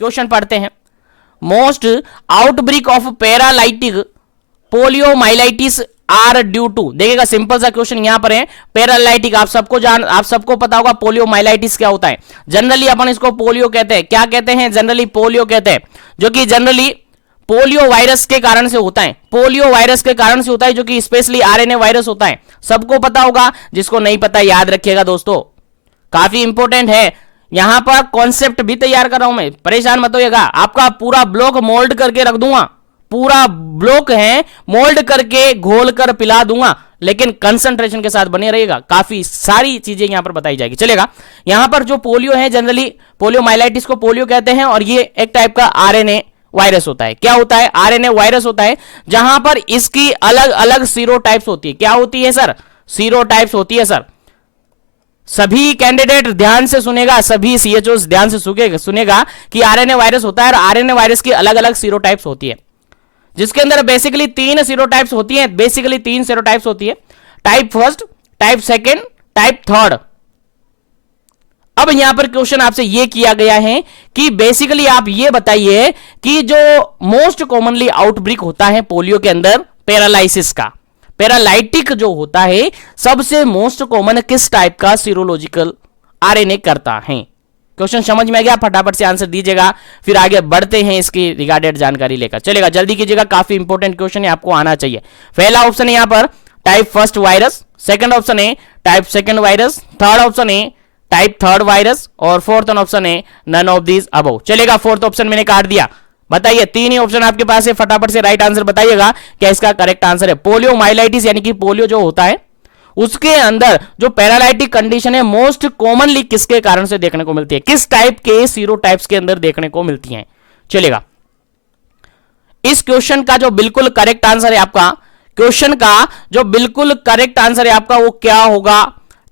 Question पढ़ते हैं। Most outbreak of paralytic poliomyelitis are due to, देखिएगा सिंपल सा क्वेश्चन यहां पर है। पैरालाइटिक आप सबको पता होगा पोलियोमाइलाइटिस क्या होता है। जनरली अपन इसको पोलियो कहते हैं। क्या कहते हैं? जनरली पोलियो कहते हैं, जो कि जनरली पोलियो वायरस के कारण से होता है। पोलियो वायरस के कारण से होता है, जो कि स्पेशली आरएनए वायरस होता है। सबको पता होगा, जिसको नहीं पता याद रखिएगा दोस्तों, काफी इंपॉर्टेंट है। यहां पर कॉन्सेप्ट भी तैयार कर रहा हूं मैं, परेशान मत होइएगा। आपका पूरा ब्लॉक मोल्ड करके रख दूंगा, पूरा ब्लॉक है मोल्ड करके घोल कर पिला दूंगा, लेकिन कंसंट्रेशन के साथ बने रहिएगा। काफी सारी चीजें यहां पर बताई जाएगी, चलेगा। यहां पर जो पोलियो है, जनरली पोलियोमाइलाइटिस को पोलियो कहते हैं, और ये एक टाइप का आरएनए वायरस होता है। क्या होता है? आरएनए वायरस होता है, जहां पर इसकी अलग अलग सीरोटाइप्स होती है। क्या होती है सर? सीरोटाइप्स होती है सर। सभी कैंडिडेट ध्यान से सुनेगा, सभी सीएचओ ध्यान से सुनेगा कि आरएनए वायरस होता है, और आरएनए वायरस की अलग अलग सीरोटाइप्स होती है, जिसके अंदर बेसिकली 3 सीरोटाइप्स होती हैं। बेसिकली 3 सीरोटाइप्स होती है, type first, type second, type third. अब यहां पर क्वेश्चन आपसे यह किया गया है कि बेसिकली आप ये बताइए कि जो मोस्ट कॉमनली आउटब्रेक होता है पोलियो के अंदर, पैरालाइसिस का, पैरालाइटिक जो होता है, सबसे मोस्ट कॉमन किस टाइप का सीरोलॉजिकल आरएनए करता है? क्वेश्चन समझ में आ गया? फटाफट से आंसर दीजिएगा, फिर आगे बढ़ते हैं इसकी रिगार्डेड जानकारी लेकर। चलेगा, जल्दी कीजिएगा, काफी इंपॉर्टेंट क्वेश्चन है, आपको आना चाहिए। पहला ऑप्शन है यहां पर type first virus, second option है type second virus, third option है टाइप थर्ड वायरस, और फोर्थ ऑप्शन है नन ऑफ दीज अबव। चलेगा, फोर्थ ऑप्शन मैंने काट दिया। बताइए, 3 ही ऑप्शन आपके पास है, फटाफट से राइट आंसर बताइएगा क्या इसका करेक्ट आंसर है। पोलियोमाइलाइटिस यानी कि पोलियो जो होता है, उसके अंदर जो पैरालाइटिक कंडीशन है, मोस्ट कॉमनली किसके कारण से देखने को मिलती है? किस टाइप के सीरोटाइप्स के अंदर देखने को मिलती हैं? चलेगा, इस क्वेश्चन का जो बिल्कुल करेक्ट आंसर है आपका, क्वेश्चन का जो बिल्कुल करेक्ट आंसर है आपका, वो क्या होगा?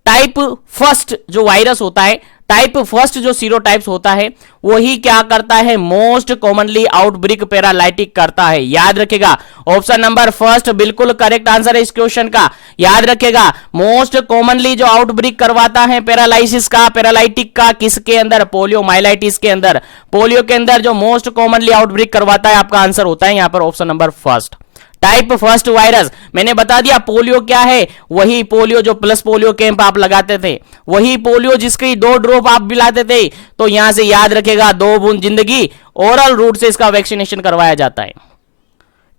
टाइप फर्स्ट जो वायरस होता है, टाइप फर्स्ट जो सीरोटाइप्स होता है, वही क्या करता है? मोस्ट कॉमनली आउटब्रेक पैरालाइटिक करता है। याद रखेगा, ऑप्शन नंबर फर्स्ट बिल्कुल करेक्ट आंसर है इस क्वेश्चन का। याद रखेगा, मोस्ट कॉमनली जो आउटब्रेक करवाता है पैरालाइसिस का, पैरालाइटिक का, किसके अंदर? पोलियोमाइलाइटिस के अंदर। पोलियो के अंदर जो मोस्ट कॉमनली आउटब्रेक करवाता है, आपका आंसर होता है यहां पर option number first, type first virus. मैंने बता दिया पोलियो क्या है, वही पोलियो जो प्लस पोलियो कैंप आप लगाते थे, वही पोलियो जिसकी 2 ड्रॉप आप पिलाते थे। तो यहां से याद रखेगा, 2 बूंद जिंदगी, ओरल रूट से इसका वैक्सीनेशन करवाया जाता है।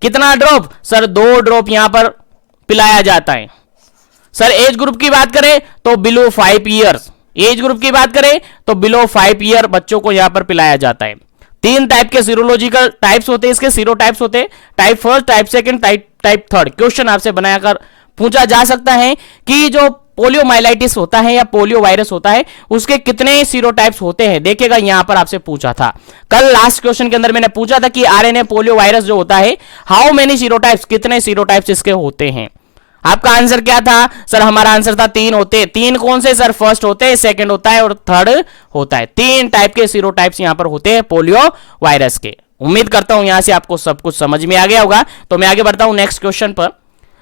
कितना ड्रॉप? सर 2 ड्रॉप यहां पर पिलाया जाता है। सर एज ग्रुप की बात करें तो बिलो 5 ईयर्स, एज ग्रुप की बात करें तो बिलो 5 ईयर बच्चों को यहां पर पिलाया जाता है। 3 टाइप के सीरोलॉजिकल टाइप्स होते हैं, इसके सीरोटाइप्स होते हैं, type first, type second, type third. Question आपसे बनाकर पूछा जा सकता है कि जो पोलियोमाइलाइटिस होता है या पोलियो वायरस होता है, उसके कितने सीरोटाइप्स होते हैं? देखिएगा, यहां पर आपसे पूछा था कल लास्ट क्वेश्चन के अंदर, मैंने पूछा था कि आरएनए पोलियो वायरस जो होता है, हाउ मेनी सीरोटाइप्स, कितने सीरोटाइप्स इसके होते हैं? आपका आंसर क्या था? सर हमारा आंसर था 3 होते। 3 कौन से? सर फर्स्ट होते हैं, सेकंड होता है और थर्ड होता है। 3 टाइप के सीरोटाइप्स यहां पर होते हैं पोलियो वायरस के। उम्मीद करता हूं यहां से आपको सब कुछ समझ में आ गया होगा। तो मैं आगे बढ़ता हूं नेक्स्ट क्वेश्चन पर।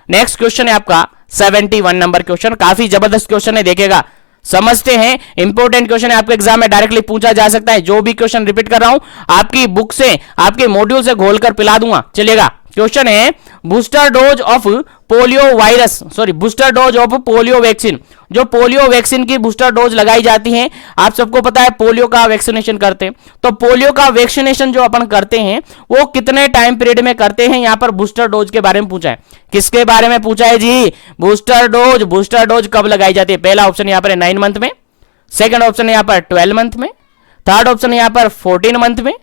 नेक्स्ट क्वेश्चन है आपका 71 नंबर क्वेश्चन, काफी जबरदस्त क्वेश्चन है, देखिएगा समझते हैं, इंपॉर्टेंट क्वेश्चन है, आपके एग्जाम में डायरेक्टली पूछा जा सकता है। जो भी क्वेश्चन रिपीट कर रहा हूं, आपकी बुक से, आपके मॉड्यूल से घोलकर पिला दूंगा। चलिएगा, क्वेश्चन है booster dose of polio virus, sorry booster dose of polio vaccine. जो पोलियो वैक्सीन की बूस्टर डोज लगाई जाती है, आप सबको पता है पोलियो का वैक्सीनेशन करते हैं। तो पोलियो का वैक्सीनेशन जो अपन करते हैं, वो कितने टाइम पीरियड में करते हैं? यहां पर बूस्टर डोज के बारे में पूछा है। किसके बारे में पूछा है जी? Booster dose. बूस्टर डोज कब लगाई जाती है? पहला ऑप्शन यहां पर 9 मंथ में, सेकंड ऑप्शन यहां पर 12 मंथ में, थर्ड ऑप्शन यहां पर 14 मंथ में,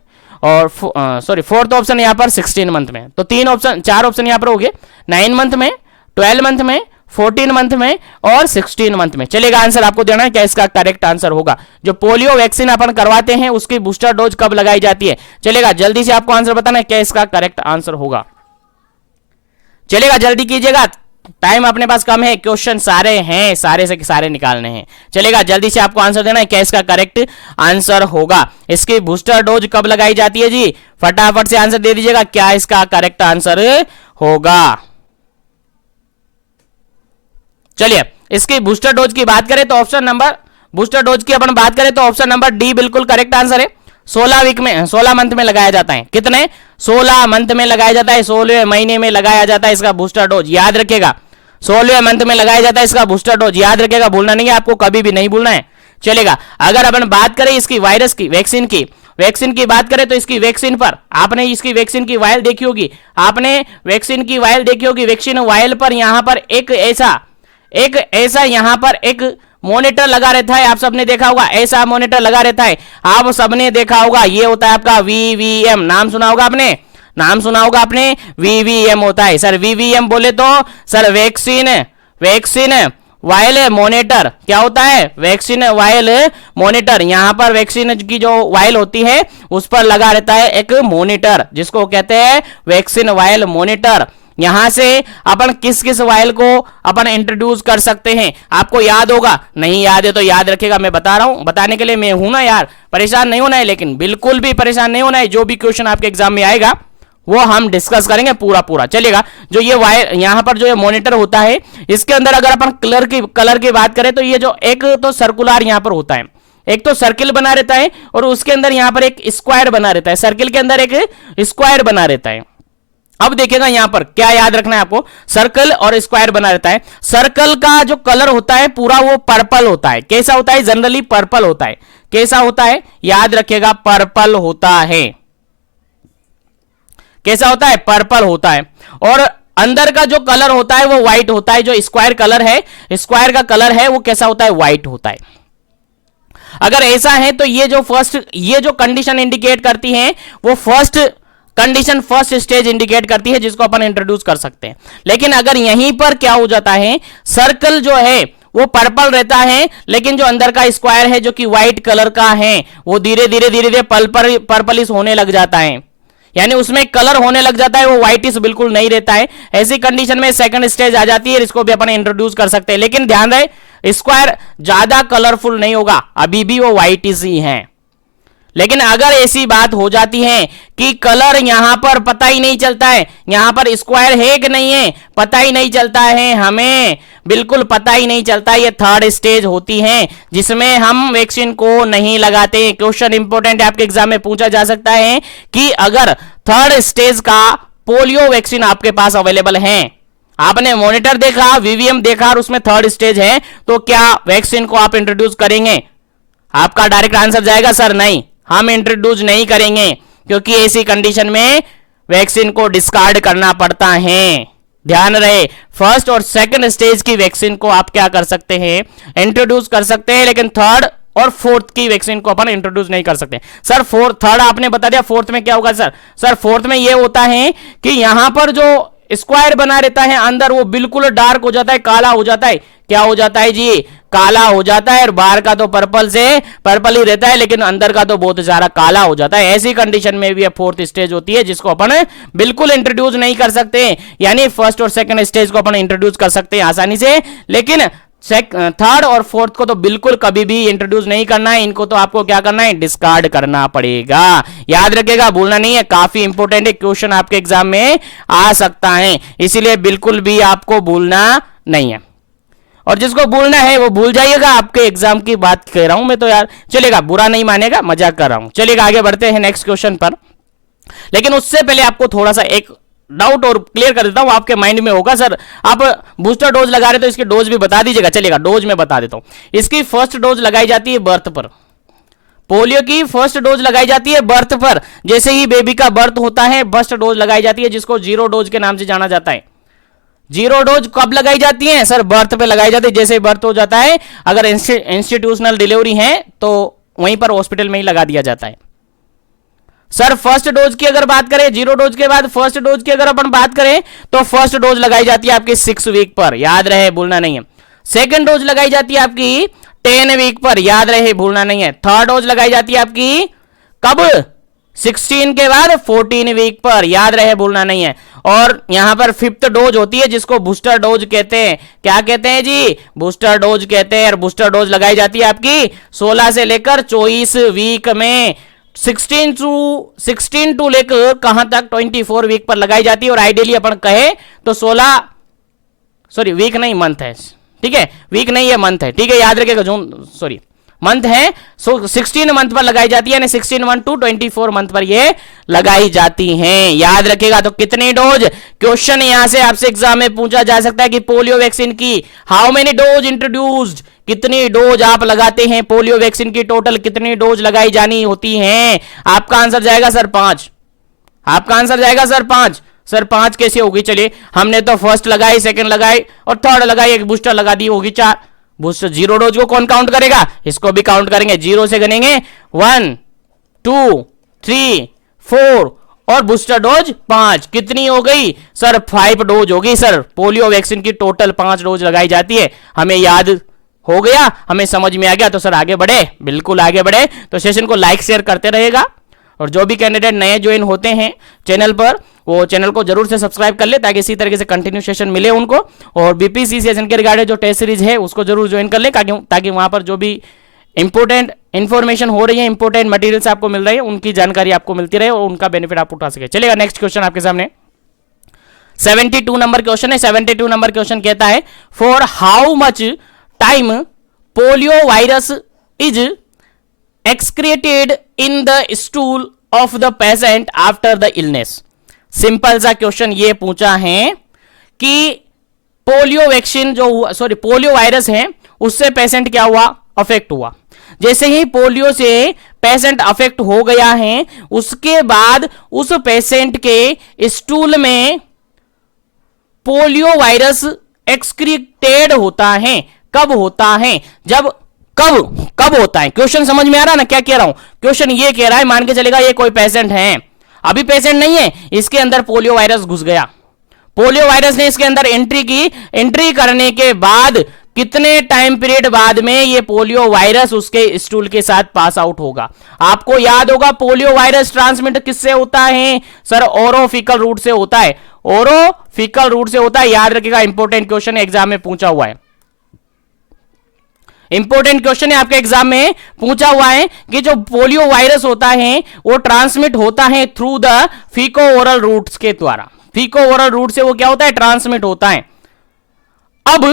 और फोर्थ ऑप्शन यहां पर 16 मंथ में। तो 4 ऑप्शन यहां पर हो गए, 9 मंथ में, 12 मंथ में, 14 मंथ में और 16 मंथ में। चलेगा, आंसर आपको देना है क्या इसका करेक्ट आंसर होगा। जो पोलियो वैक्सीन अपन करवाते हैं, उसकी बूस्टर डोज कब लगाई जाती है? चलेगा, जल्दी से आपको आंसर बताना है क्या इसका करेक्ट आंसर होगा। चलेगा, जल्दी कीजिएगा, टाइम अपने पास कम है, क्वेश्चन सारे हैं, सारे से सारे निकालने हैं। चलेगा, जल्दी से आपको आंसर देना है क्या इसका करेक्ट आंसर होगा। इसकी बूस्टर डोज कब लगाई जाती है जी? फटाफट से आंसर दे दीजिएगा, क्या इसका करेक्ट आंसर होगा। चलिए, इसकी बूस्टर डोज की बात करें तो ऑप्शन नंबर बूस्टर डोज की अपन बात करें तो ऑप्शन नंबर डी बिल्कुल करेक्ट आंसर है। 16 वीक में 16 मंथ में लगाया जाता है। कितने? 16 मंथ में लगाया जाता है, 16वें महीने में लगाया जाता है इसका बूस्टर डोज, याद रखिएगा। 16वें मंथ में लगाया जाता है इसका बूस्टर डोज, याद रखिएगा, भूलना नहीं है आपको, कभी भी नहीं भूलना है। चलेगा, अगर अपन बात करें इसकी वायरस की, वैक्सीन की बात करें तो इसकी वैक्सीन पर आपने इसकी वैक्सीन की वायल देखी होगी, आपने वैक्सीन की वायल देखी होगी। वैक्सीन वायल पर यहां पर एक ऐसा यहां पर एक मॉनिटर लगा रहता है, आप सबने देखा होगा, ऐसा मॉनिटर लगा रहता है, आप सबने देखा होगा। ये होता है आपका वीवीएम, नाम सुना होगा आपने, वीवीएम होता है। सर वीवीएम बोले तो सर वैक्सीन वायल मॉनिटर क्या होता है? Vaccine vial monitor. यहां पर वैक्सीन की जो वायल होती है उस पर लगा रहता है एक मॉनिटर, जिसको कहते हैं वैक्सीन वायल मॉनिटर। यहां से अपन किस किस वायल को अपन इंट्रोड्यूस कर सकते हैं, आपको याद होगा, नहीं याद है तो याद रखिएगा, मैं बता रहा हूं, बताने के लिए मैं हूं ना यार, परेशान नहीं होना है, लेकिन बिल्कुल भी परेशान नहीं होना है। जो भी क्वेश्चन आपके एग्जाम में आएगा वो हम डिस्कस करेंगे पूरा। चलेगा, जो ये वायर यहां पर जो ये मॉनिटर होता है, इसके अंदर अगर अपन कलर की बात करें तो ये जो एक तो सर्कुलर यहां पर होता है, एक तो सर्किल बना रहता है और उसके अंदर यहां पर एक स्क्वायर बना रहता है, सर्किल के अंदर एक स्क्वायर बना रहता है। अब देखिएगा यहां पर क्या याद रखना है आपको, सर्कल और स्क्वायर बना रहता है। सर्कल का जो कलर होता है पूरा वो पर्पल होता है। कैसा होता है? जनरली पर्पल होता है। कैसा होता है? याद रखिएगा, पर्पल होता है। कैसा होता है? पर्पल होता है। और अंदर का जो कलर होता है वो व्हाइट होता है। जो स्क्वायर कलर है, स्क्वायर का कलर है वो कैसा होता है? व्हाइट होता है। अगर ऐसा है तो ये जो कंडीशन इंडिकेट करती है वो फर्स्ट स्टेज इंडिकेट करती है, जिसको अपन इंट्रोड्यूस कर सकते हैं। लेकिन अगर यहीं पर क्या हो जाता है, सर्कल जो है वो पर्पल रहता है, लेकिन जो अंदर का स्क्वायर है जो कि व्हाइट कलर का है वो धीरे धीरे पर्पलिश होने लग जाता है, यानी उसमें कलर होने लग जाता है, वो व्हाइटिश बिल्कुल नहीं रहता है। ऐसी कंडीशन में सेकंड स्टेज आ जाती है, इसको भी अपन इंट्रोड्यूस कर सकते हैं। लेकिन ध्यान रहे, स्क्वायर ज्यादा कलरफुल नहीं होगा, अभी भी वो व्हाइटिश ही है। लेकिन अगर ऐसी बात हो जाती है कि कलर यहां पर पता ही नहीं चलता है, यहां पर स्क्वायर है कि नहीं है पता ही नहीं चलता है, हमें बिल्कुल पता ही नहीं चलता, ये थर्ड स्टेज होती है जिसमें हम वैक्सीन को नहीं लगाते। क्वेश्चन इंपोर्टेंट है, आपके एग्जाम में पूछा जा सकता है कि अगर थर्ड स्टेज का पोलियो वैक्सीन आपके पास अवेलेबल है, आपने मॉनिटर देखा, वीवीएम देखा और उसमें थर्ड स्टेज है, तो क्या वैक्सीन को आप इंट्रोड्यूस करेंगे? आपका डायरेक्ट आंसर जाएगा सर नहीं, हम इंट्रोड्यूस नहीं करेंगे, क्योंकि ऐसी कंडीशन में वैक्सीन को डिस्कार्ड करना पड़ता है। ध्यान रहे, फर्स्ट और सेकंड स्टेज की वैक्सीन को आप क्या कर सकते हैं? इंट्रोड्यूस कर सकते हैं, लेकिन थर्ड और फोर्थ की वैक्सीन को अपन इंट्रोड्यूस नहीं कर सकते। सर थर्ड आपने बता दिया, फोर्थ में क्या होगा? सर फोर्थ में यह होता है कि यहां पर जो स्क्वायर बना रहता है अंदर वो बिल्कुल डार्क हो जाता है, काला हो जाता है। क्या हो जाता है जी? काला हो जाता है। और बाहर का तो पर्पल ही रहता है, लेकिन अंदर का तो बहुत ज्यादा काला हो जाता है। ऐसी कंडीशन में भी फोर्थ स्टेज होती है, जिसको अपन बिल्कुल इंट्रोड्यूस नहीं कर सकते। यानी फर्स्ट और सेकंड स्टेज को अपन इंट्रोड्यूस कर सकते हैं आसानी से, लेकिन थर्ड और फोर्थ को तो बिल्कुल कभी भी इंट्रोड्यूस नहीं करना है। इनको तो आपको क्या करना है? डिस्कार्ड करना पड़ेगा। याद रखिएगा, भूलना नहीं है, काफी इंपोर्टेंट है, क्वेश्चन आपके एग्जाम में आ सकता है, इसीलिए बिल्कुल भी आपको भूलना नहीं है। और जिसको भूलना है वो भूल जाइएगा, आपके एग्जाम की बात कह रहा हूं मैं तो यार। चलेगा, बुरा नहीं मानेगा, मजाक कर रहा हूं। चलेगा, आगे बढ़ते हैं नेक्स्ट क्वेश्चन पर। लेकिन उससे पहले आपको थोड़ा सा एक डाउट और क्लियर कर देता हूं, आपके माइंड में होगा सर आप बूस्टर डोज लगा रहे तो इसकी डोज भी बता दीजिएगा। चलेगा, डोज में बता देता हूं। इसकी फर्स्ट डोज लगाई जाती है बर्थ पर। पोलियो की फर्स्ट डोज लगाई जाती है बर्थ पर। जैसे ही बेबी का बर्थ होता है फर्स्ट डोज लगाई जाती है, जिसको जीरो डोज के नाम से जाना जाता है। जीरो डोज कब लगाई जाती है? सर बर्थ पे लगाई जाती है। जैसे ही बर्थ हो जाता है, अगर इंस्टीट्यूशनल डिलीवरी है तो वहीं पर हॉस्पिटल में ही लगा दिया जाता है। सर फर्स्ट डोज की अगर बात करें, जीरो डोज के बाद फर्स्ट डोज की अगर अपन बात करें तो फर्स्ट डोज लगाई जाती है आपकी 6 वीक पर, याद रहे, भूलना नहीं है। सेकंड डोज लगाई जाती है आपकी 10 वीक पर, याद रहे, भूलना नहीं है। थर्ड डोज लगाई जाती है आपकी कब? 16 के बाद 14 वीक पर, याद रहे, भूलना नहीं है। और यहां पर फिफ्थ डोज होती है, जिसको बूस्टर डोज कहते हैं। क्या कहते हैं जी? बूस्टर डोज कहते हैं। और बूस्टर डोज लगाई जाती है आपकी 16 से लेकर 24 वीक में। 16 टू लेकर कहां तक? 24 वीक पर लगाई जाती है। और आइडियली अपन कहे तो 16 वीक नहीं, मंथ है, ठीक है, वीक नहीं है, मंथ है, ठीक है, याद रखिएगा, जून सॉरी मंथ है, सो 16 मंथ पर लगाई जाती है, यानी 16 मंथ टू 24 मंथ पर ये लगाई जाती हैं, याद रखिएगा। तो कितनी डोज, क्वेश्चन यहां से आपसे एग्जाम में पूछा जा सकता है कि पोलियो वैक्सीन की हाउ मेनी डोज इंट्रोड्यूस्ड, कितनी डोज आप लगाते हैं पोलियो वैक्सीन की, टोटल कितनी डोज लगाई जानी होती हैं। आपका आंसर जाएगा सर 5, आपका आंसर जाएगा सर 5। सर 5 कैसे होगी, चलिए हमने तो फर्स्ट लगाई, सेकंड लगाई और थर्ड लगाई, एक बूस्टर लगा दी, होगी 4 बूस्टर। 0 डोज को कौन काउंट करेगा, इसको भी काउंट करेंगे, 0 से गनेंगे 1 2 3 4 और बूस्टर डोज 5, कितनी हो गई सर 5 डोज होगी सर। पोलियो वैक्सीन की टोटल 5 डोज लगाई जाती है, हमें याद हो गया, हमें समझ में आ गया, तो सर आगे बढ़े, बिल्कुल आगे बढ़े। तो सेशन को लाइक शेयर करते रहेगा और जो भी कैंडिडेट नए ज्वाइन होते हैं चैनल पर, वो चैनल को जरूर से सब्सक्राइब कर ले ताकि इसी तरीके से कंटिन्यू सेशन मिले उनको। और बीपीसी सेशन के रिगार्डिंग जो टेस्ट सीरीज है उसको जरूर ज्वाइन कर ले, ताकि वहां पर जो भी इंपोर्टेंट इंफॉर्मेशन हो रही है, इंपोर्टेंट मटेरियल्स आपको मिल रही है, उनकी जानकारी आपको मिलती रहे और उनका बेनिफिट आप उठा सके। चलेगा, नेक्स्ट क्वेश्चन आपके सामने 72 नंबर क्वेश्चन है। 72 नंबर क्वेश्चन कहता है for how much time polio virus is excreted in the stool of the patient after the illness. Simple सा क्वेश्चन ये पूछा है कि पोलियो वैक्सीन जो सॉरी पोलियो वायरस है उससे पेशेंट क्या हुआ, अफेक्ट हुआ। जैसे ही पोलियो से पेशेंट अफेक्ट हो गया है उसके बाद उस पेशेंट के स्टूल में पोलियो वायरस एक्सक्रीटेड होता है। कब होता है, जब कब होता है, क्वेश्चन समझ में आ रहा है ना क्या कह रहा हूं। क्वेश्चन ये कह रहा है, मान के चलेगा ये कोई पेशेंट है, अभी पेशेंट नहीं है, इसके अंदर पोलियो वायरस घुस गया, पोलियो वायरस ने इसके अंदर एंट्री की, एंट्री करने के बाद कितने टाइम पीरियड बाद में ये पोलियो वायरस उसके स्टूल के साथ पास आउट होगा। आपको याद होगा पोलियो वायरस ट्रांसमिट किससे होता है सर, ओरोफिकल रूट से होता है, ओरोफिकल रूट से होता है, याद रखिएगा, इंपॉर्टेंट क्वेश्चन एग्जाम में पूछा हुआ है, इंपॉर्टेंट क्वेश्चन है आपके एग्जाम में पूछा हुआ है कि जो पोलियो वायरस होता है वो ट्रांसमिट होता है थ्रू द फीको ओरल रूट्स के द्वारा, फीको ओरल रूट से वो क्या होता है, ट्रांसमिट होता है। अब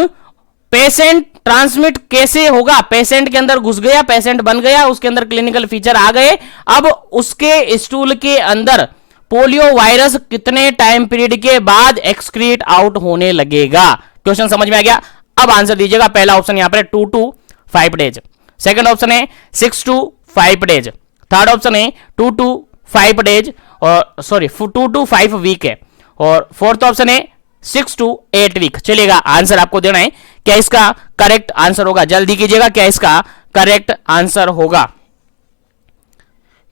पेशेंट ट्रांसमिट कैसे होगा, पेशेंट के अंदर घुस गया, पेशेंट बन गया, उसके अंदर क्लिनिकल फीचर आ गए, अब उसके स्टूल के अंदर पोलियो वायरस कितने टाइम पीरियड के बाद एक्सक्रीट आउट होने लगेगा। क्वेश्चन समझ में आ गया। अब आंसर दीजिएगा, पहला ऑप्शन यहां पर 2 to 5 डेज, सेकंड ऑप्शन है 6 to 5 डेज, थर्ड ऑप्शन है 2 to 5 डेज और सॉरी 2 to 5 वीक है, और फोर्थ ऑप्शन है 6 to 8 वीक। चलेगा, आंसर आपको देना है, क्या इसका करेक्ट आंसर होगा, जल्दी कीजिएगा, क्या इसका करेक्ट आंसर होगा।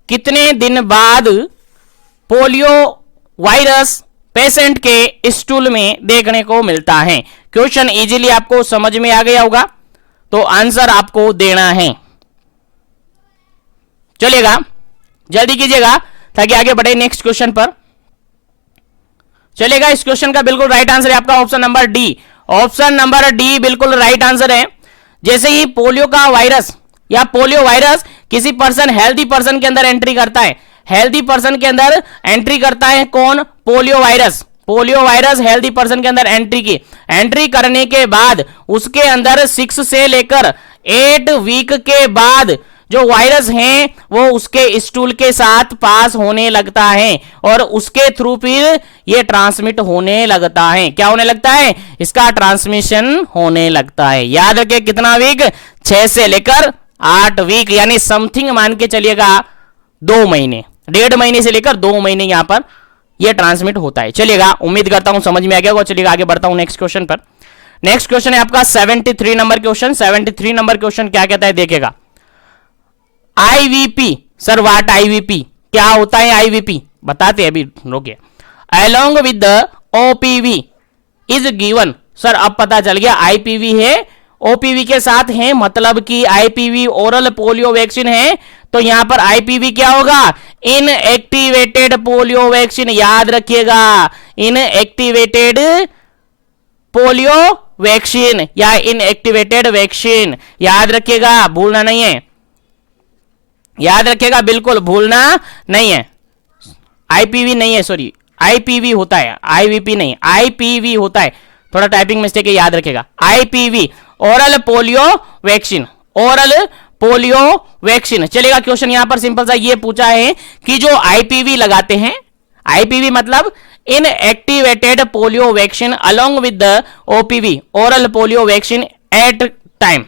कितने दिन बाद पोलियो वायरस पेशेंट के स्टूल में देखने को मिलता है। क्वेश्चन इजीली आपको समझ में आ गया होगा, तो आंसर आपको देना है। चलेगा, जल्दी कीजिएगा ताकि आगे बढ़े नेक्स्ट क्वेश्चन पर। चलेगा, इस क्वेश्चन का बिल्कुल राइट आंसर है आपका option number D, option number D बिल्कुल राइट आंसर है। जैसे ही पोलियो का वायरस या पोलियो वायरस किसी पर्सन हेल्दी पर्सन के अंदर एंट्री करता है, हेल्दी पर्सन के अंदर एंट्री करता है कौन, polio virus, polio virus healthy person के अंदर एंट्री की, एंट्री करने के बाद उसके अंदर 6 से लेकर 8 वीक के बाद जो वायरस है वो उसके स्टूल के साथ पास होने लगता है और उसके थ्रू फिर ये ट्रांसमिट होने लगता है। क्या होने लगता है, इसका ट्रांसमिशन होने लगता है। याद रखिए कितना वीक, 6 से लेकर 8 वीक, यानी समथिंग मान के चलिएगा 2 महीने, 1.5 महीने से लेकर 2 महीने यहां पर ये ट्रांसमिट होता है। चलिएगा, उम्मीद करता हूं समझ में आ गया होगा। चलिएगा आगे बढ़ता हूं नेक्स्ट क्वेश्चन पर। नेक्स्ट क्वेश्चन है आपका 73 नंबर क्वेश्चन। 73 नंबर क्वेश्चन क्या कहता है, देखिएगा, आईवीपी सर, व्हाट आईवीपी, क्या होता है आईवीपी, बताते हैं अभी, रोकिए। Along with the OPV is given, sir अब पता चल गया आईपीवी है, ओपीवी के साथ है, मतलब कि आईपीवी ओरल पोलियो वैक्सीन है, तो यहां पर आईपीवी क्या होगा, इनएक्टिवेटेड पोलियो वैक्सीन। याद रखिएगा, इनएक्टिवेटेड पोलियो वैक्सीन या इनएक्टिवेटेड वैक्सीन, याद रखिएगा, भूलना नहीं है, याद रखिएगा, बिल्कुल भूलना नहीं है। आईपीवी नहीं है, सॉरी आईपीवी होता है, आईवीपी नहीं, आईपीवी होता है, थोड़ा टाइपिंग मिस्टेक है, याद रखिएगा। IPv oral polio vaccine, oral polio vaccine. चलेगा, क्वेश्चन यहां पर सिंपल सा ये पूछा है कि जो आईपीवी लगाते हैं, आईपीवी मतलब inactivated polio vaccine along with the OPV, oral polio vaccine at time.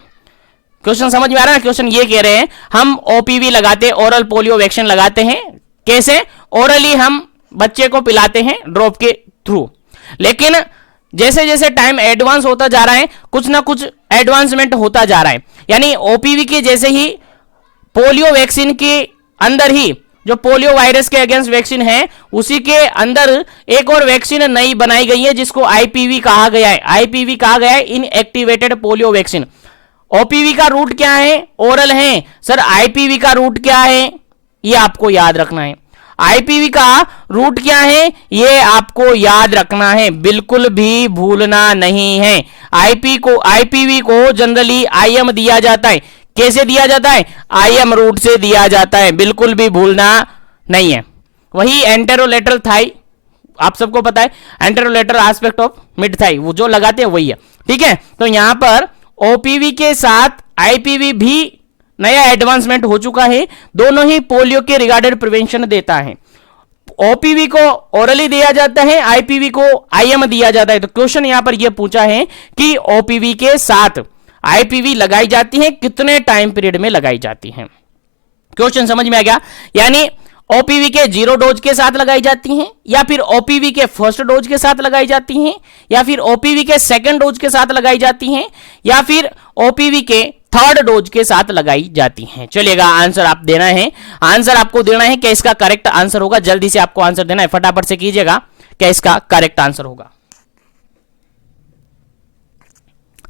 Question समझ में आ रहा है? क्वेश्चन ये कह रहे हैं हम ओपीवी लगाते हैं, ओरल पोलियो वैक्सीन लगाते हैं, कैसे? ओरली हम बच्चे को पिलाते हैं ड्रॉप के थ्रू, लेकिन जैसे जैसे टाइम एडवांस होता जा रहा है कुछ ना कुछ एडवांसमेंट होता जा रहा है, यानी ओपीवी के जैसे ही पोलियो वैक्सीन के अंदर ही जो पोलियो वायरस के अगेंस्ट वैक्सीन है उसी के अंदर एक और वैक्सीन नई बनाई गई है जिसको आईपीवी कहा गया है, आईपीवी कहा गया है, इन एक्टिवेटेड पोलियो वैक्सीन। ओपीवी का रूट क्या है? ओरल है सर। आईपीवी का रूट क्या है? ये आपको याद रखना है। आईपीवी का रूट क्या है? ये आपको याद रखना है, बिल्कुल भी भूलना नहीं है। आईपीवी को जनरली आईएम दिया जाता है। कैसे दिया जाता है? आईएम रूट से दिया जाता है, बिल्कुल भी भूलना नहीं है। वही एंटेरोलेटरल थाई, आप सबको पता है, anterolateral aspect of mid thigh, वो जो लगाते हैं वही है, ठीक है। तो यहां पर ओपीवी के साथ आईपीवी भी नया एडवांसमेंट हो चुका है, दोनों ही पोलियो के रिगार्डेड प्रिवेंशन देता है। ओपीवी को ओरली दिया जाता है, आईपीवी को आईएम दिया जाता है। तो क्वेश्चन यहां पर यह पूछा है कि ओपीवी के साथ आईपीवी लगाई जाती है, कितने टाइम पीरियड में लगाई जाती है? क्वेश्चन समझ में आ गया? यानी ओपीवी के 0 डोज के साथ लगाई जाती हैं, या फिर ओपीवी के फर्स्ट डोज के साथ लगाई जाती हैं, या फिर ओपीवी के सेकंड डोज के साथ लगाई जाती हैं, या फिर ओपीवी के थर्ड डोज के साथ लगाई जाती हैं। चलिएगा, आंसर आप देना है, आंसर आपको देना है। क्या इसका करेक्ट आंसर होगा? जल्दी से आपको आंसर देना है, फटाफट से कीजिएगा, क्या इसका करेक्ट आंसर होगा।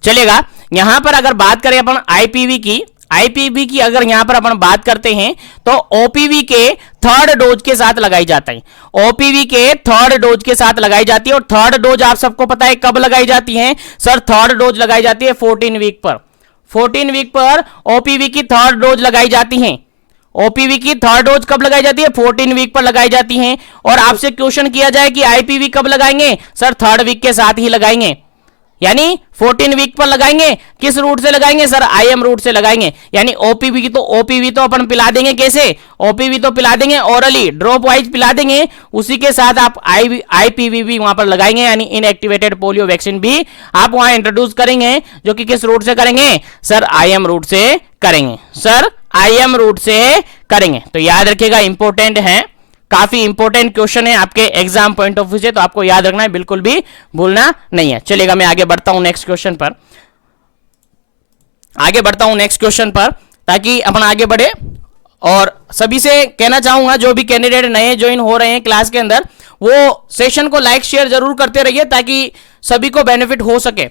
चलिएगा, यहां पर अगर बात करें अपन आईपीवी की अगर यहां पर अपन बात करते हैं तो ओपीवी के थर्ड डोज के साथ लगाई जाता है, ओपीवी के थर्ड डोज के साथ लगाई जाती है। और थर्ड डोज आप सबको पता है कब लगाई जाती है? सर थर्ड डोज लगाई जाती है 14 वीक पर, 14 वीक पर ओपीवी की थर्ड डोज लगाई जाती है। ओपीवी की थर्ड डोज कब लगाई जाती है? 14 वीक पर लगाई जाती है। और आपसे क्वेश्चन किया जाए कि आईपीवी कब लगाएंगे? सर थर्ड वीक के साथ ही लगाएंगे, यानी 14 वीक पर लगाएंगे। किस रूट से लगाएंगे? सर आईएम रूट से लगाएंगे। यानी ओपीवी तो अपन पिला देंगे, कैसे? ओपीवी तो पिला देंगे ओरली, ड्रॉप वाइज पिला देंगे, उसी के साथ आप आईपीवी भी वहां पर लगाएंगे, यानी इनएक्टिवेटेड पोलियो वैक्सीन भी आप वहां इंट्रोड्यूस करेंगे, जो कि किस रूट से करेंगे? सर आईएम रूट से करेंगे, सर आईएम रूट से करेंगे। तो याद रखिएगा, इंपॉर्टेंट है, काफी इंपॉर्टेंट क्वेश्चन है आपके एग्जाम पॉइंट ऑफ व्यू से, तो आपको याद रखना है, बिल्कुल भी भूलना नहीं है। चलिएगा, मैं आगे बढ़ता हूं नेक्स्ट क्वेश्चन पर, ताकि अपन आगे बढ़े। और सभी से कहना चाहूंगा, जो भी कैंडिडेट नए ज्वाइन हो रहे हैं क्लास के अंदर, वो सेशन को लाइक शेयर जरूर करते रहिए, ताकि सभी को बेनिफिट हो सके,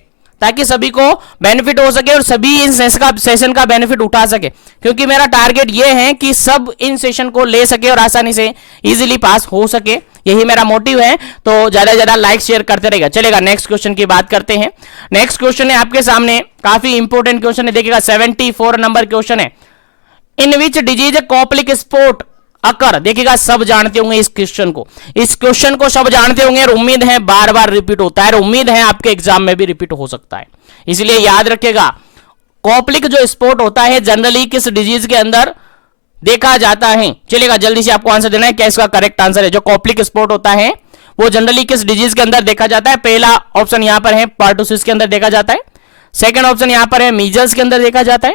और सभी इन सेशन का बेनिफिट उठा सके, क्योंकि मेरा टारगेट ये है कि सब इन सेशन को ले सके और आसानी से इजीली पास हो सके, यही मेरा मोटिव है। तो ज्यादा से ज्यादा लाइक शेयर करते रहेगा। चलेगा, नेक्स्ट क्वेश्चन की बात करते हैं। नेक्स्ट क्वेश्चन है आपके सामने, काफी इंपॉर्टेंट क्वेश्चन है, देखिएगा 74 नंबर क्वेश्चन है। इन विच डिजीज कॉप्लिक स्पॉट अकर, देखिएगा सब जानते होंगे इस क्वेश्चन को सब जानते होंगे, और उम्मीद है बार बार रिपीट होता है, और उम्मीद है आपके एग्जाम में भी रिपीट हो सकता है, इसलिए याद रखिएगा। कॉप्लिक जो स्पॉट होता है जनरली किस डिजीज के अंदर देखा जाता है? चलिएगा, जल्दी से आपको आंसर देना है, क्या इसका करेक्ट आंसर है। जो कॉप्लिक स्पॉट होता है वो जनरली किस डिजीज के अंदर देखा जाता है? पहला ऑप्शन यहां पर है पर्टुसिस के अंदर देखा जाता है, सेकंड ऑप्शन यहां पर है मीजल्स के अंदर देखा जाता है,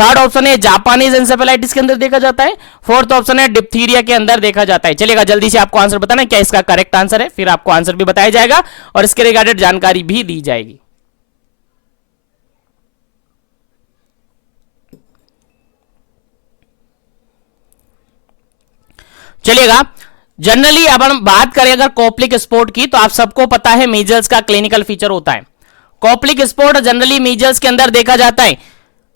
थर्ड ऑप्शन है जापानीज एंसेफेलाइटिस के अंदर देखा जाता है, फोर्थ ऑप्शन है डिप्थीरिया के अंदर देखा जाता है। चलिएगा, जल्दी से आपको आंसर बताना है, क्या इसका करेक्ट आंसर है, फिर आपको आंसर भी बताया जाएगा और इसके रिगार्डेड जानकारी भी दी जाएगी। चलिएगा, जनरली अब हम बात करें अगर कॉप्लिक स्पॉट की, तो आप सबको पता है मीजल्स का क्लिनिकल फीचर होता है। कॉप्लिक स्पॉट जनरली मीजल्स के अंदर देखा जाता है।